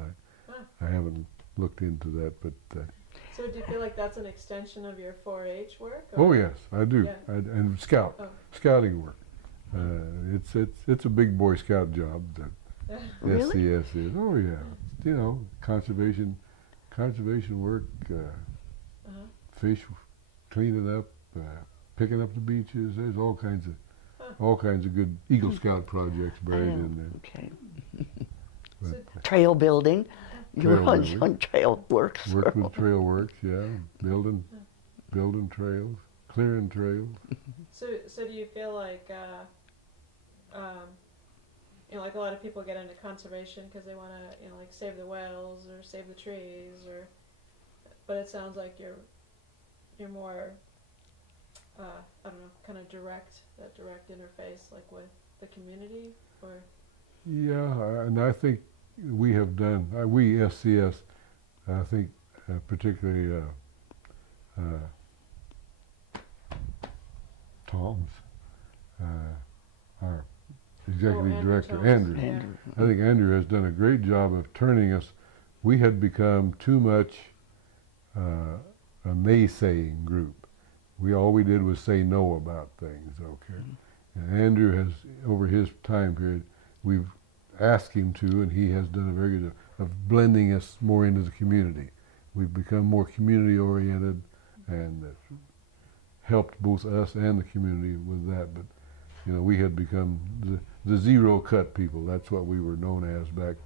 I haven't looked into that, but. So do you feel like that's an extension of your 4-H work? Oh yes, I do. Yeah. And scouting work. It's a big Boy Scout job that Really? SCS is. Oh yeah, conservation work, fish cleaning up, picking up the beaches. There's all kinds of good Eagle Scout projects buried in there. Okay. Trail building. You were on trail work. Worked with trail works, building trails, clearing trails. So do you feel like, like a lot of people get into conservation because they want to, like save the whales or save the trees, but it sounds like you're more, I don't know, kind of direct interface, like with the community, or. Yeah, and I think we have done, we SCS, I think particularly Tom's, our executive director, Andrew. I think Andrew has done a great job of turning us. We had become too much a naysaying group. All we did was say no about things, okay? And Andrew has, over his time period, we've asked him to, and he has done a very good job of blending us more into the community. We've become more community oriented, and helped both us and the community with that. But you know, we had become the zero cut people. That's what we were known as back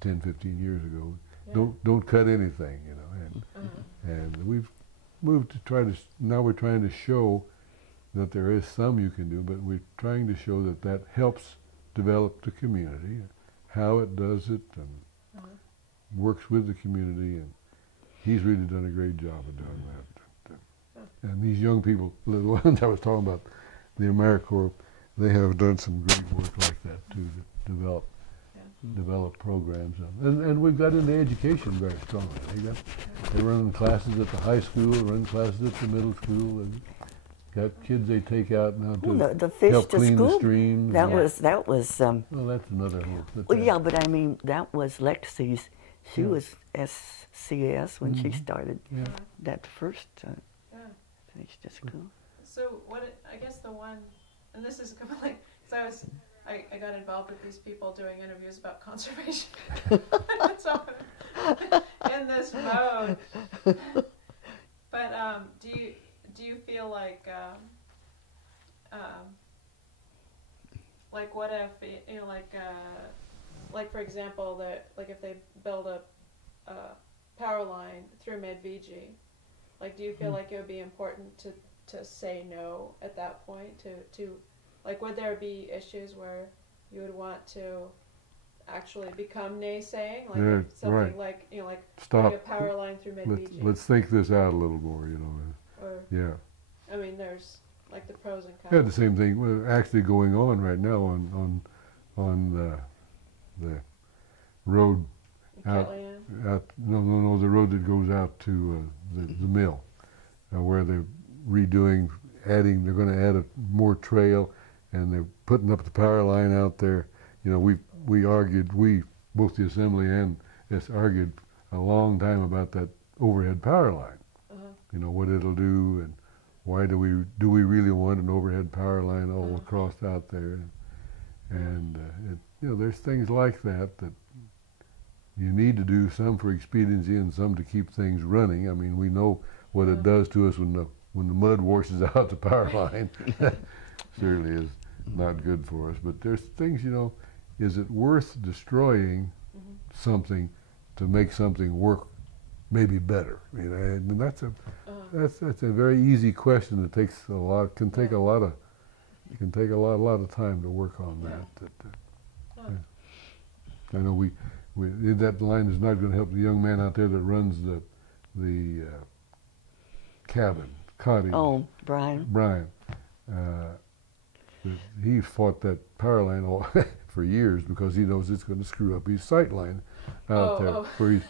10, 15 years ago. Yeah. Don't cut anything, you know. And we've moved to try to, now we're trying to show that there is some you can do, but we're trying to show that that helps develop the community, how it does it, and works with the community, and he's really done a great job of doing that. And these young people, the ones I was talking about, the AmeriCorps, they have done some great work like that too, to develop programs. And we've got into education very strongly. They run classes at the high school, run classes at the middle school, and got kids they take out now to the fish help to clean school, the streams. that was Well, that's another whole. yeah, but I mean, that was Lexi's. She Yeah. was SCS when she started that first fish to school. So I guess the one, and this is completely, because I got involved with these people doing interviews about conservation. So in this mode. But do you feel like what if, you know, like for example, that like if they build a power line through Medviji, like do you feel like it would be important to say no at that point, to like, would there be issues where you would want to actually become naysaying, like Yeah, if something right. like, you know, like Stop. a power line through Medviji? Let's think this out a little more, you know. Or, Yeah. I mean, there's like the pros and cons. Yeah, the same thing actually going on right now on the road out. Kellyanne? No, the road that goes out to the mill, where they're redoing, they're going to add more trail, and they're putting up the power line out there. You know, we argued, both the assembly and us argued a long time about that overhead power line. You know, what it'll do, and why do we really want an overhead power line all across out there, and you know, there's things like that you need to do, some for expediency and some to keep things running. I mean, we know what it does to us when the mud washes out the power line. Certainly is not good for us. But there's things, you know, is it worth destroying something to make something work maybe better? You know, and that's a very easy question that takes a lot, can take a lot of time to work on that. I know that line is not going to help the young man out there that runs the cottage. Oh, Brian. Brian. He fought that power line for years because he knows it's going to screw up his sight line out there for his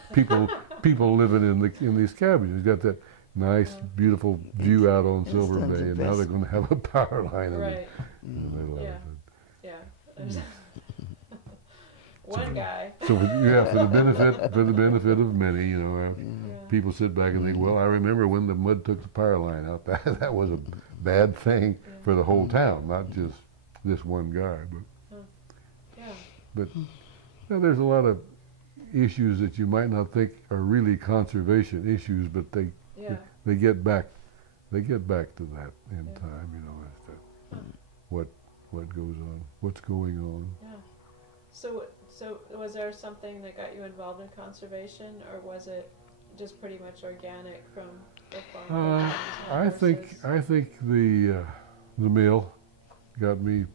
people living in these cabins. He's got that nice, beautiful view out on Silver Bay, and now they're going to have a power line in the middle of it. Yeah. One guy. So for the benefit of many, you know, people sit back and think, well, I remember when the mud took the power line out. That was a bad thing for the whole town, not just this one guy. But there's a lot of issues that you might not think are really conservation issues, but they get back to that in time, you know, as to what goes on, what's going on. Yeah. So was there something that got you involved in conservation, or was it just pretty much organic from the farm? I think the mill got me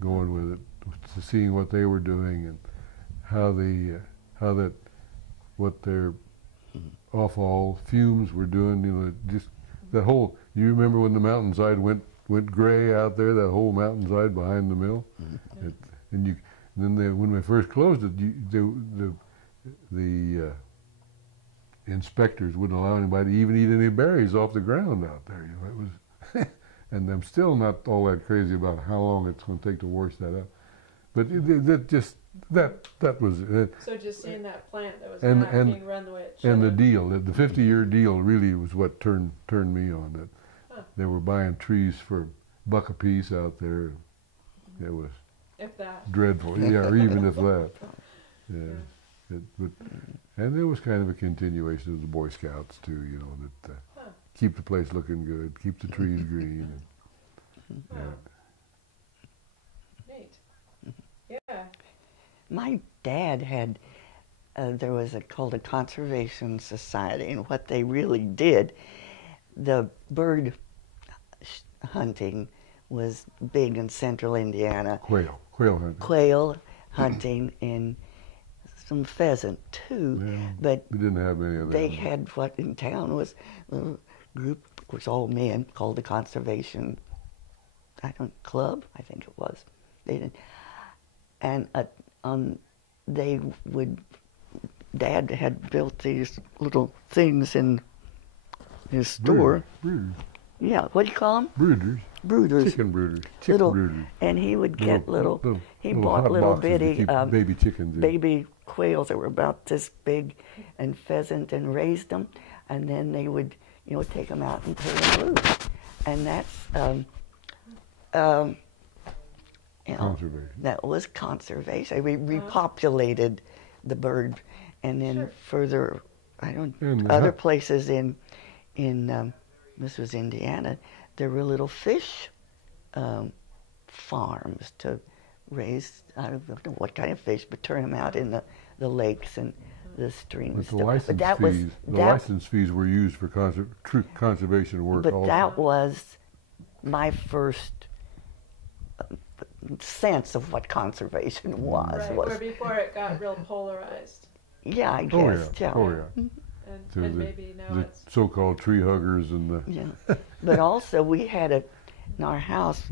going with it, to seeing what they were doing and what their off-all fumes were doing. You know, just that whole. You remember when the mountainside went gray out there? That whole mountainside behind the mill, when we first closed it, the inspectors wouldn't allow anybody to even eat any berries off the ground out there. You know, it was, and I'm still not all that crazy about how long it's going to take to wash that up. But that was it. So just seeing that plant that was not being run the way it should. And the deal, the 50-year deal, really was what turned me on. That they were buying trees for $1 a piece out there. It was If that. dreadful. Yeah, or even if that. Yeah. And there was kind of a continuation of the Boy Scouts too, you know, that keep the place looking good, keep the trees green. And, Wow. Neat. Yeah. My dad had, there was called a conservation society, and what they really did, the bird hunting was big in central Indiana. quail hunting. Quail hunting and some pheasant too, Yeah, but we didn't have any of that. they had what in town was a group, of course all men, called the Conservation, club, I think it was. They didn't, and they would, Dad had built these little things in his store. Brooders. Yeah, what do you call them? Brooders. Brooders. Chicken brooders. Chicken Little- brooders. And he would get he bought hot little boxes to bitty keep baby chickens in. baby quails that were about this big and pheasant and raised them, and then they would, take them out and turn them loose. And that's, Conservation. that was conservation. We repopulated the bird, and then Sure. further, And other places in this was Indiana, there were little fish farms to raise, I don't know what kind of fish, but turn them out in the lakes and the streams. But the license fees were used for true conservation work But also. that was my first sense of what conservation was. Right. Where before it got real polarized, Yeah, I Oh guess. yeah, oh yeah. and, So and the- maybe now The it's. so-called tree huggers and the Yeah. But also we had in our house,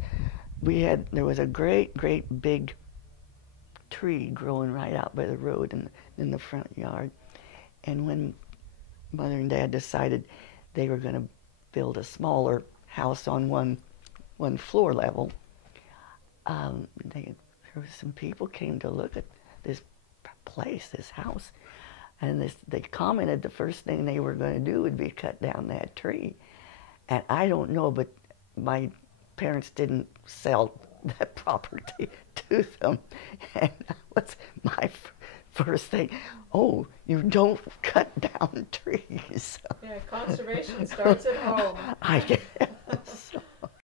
there was a great big tree growing right out by the road in the front yard. And when Mother and Dad decided they were going to build a smaller house on one floor level, there was some people came to look at this place, this house, and they commented the first thing they were going to do would be cut down that tree. And I don't know, but my parents didn't sell that property to them. And that was my first thing. Oh, you don't cut down trees. Yeah, conservation starts at home. I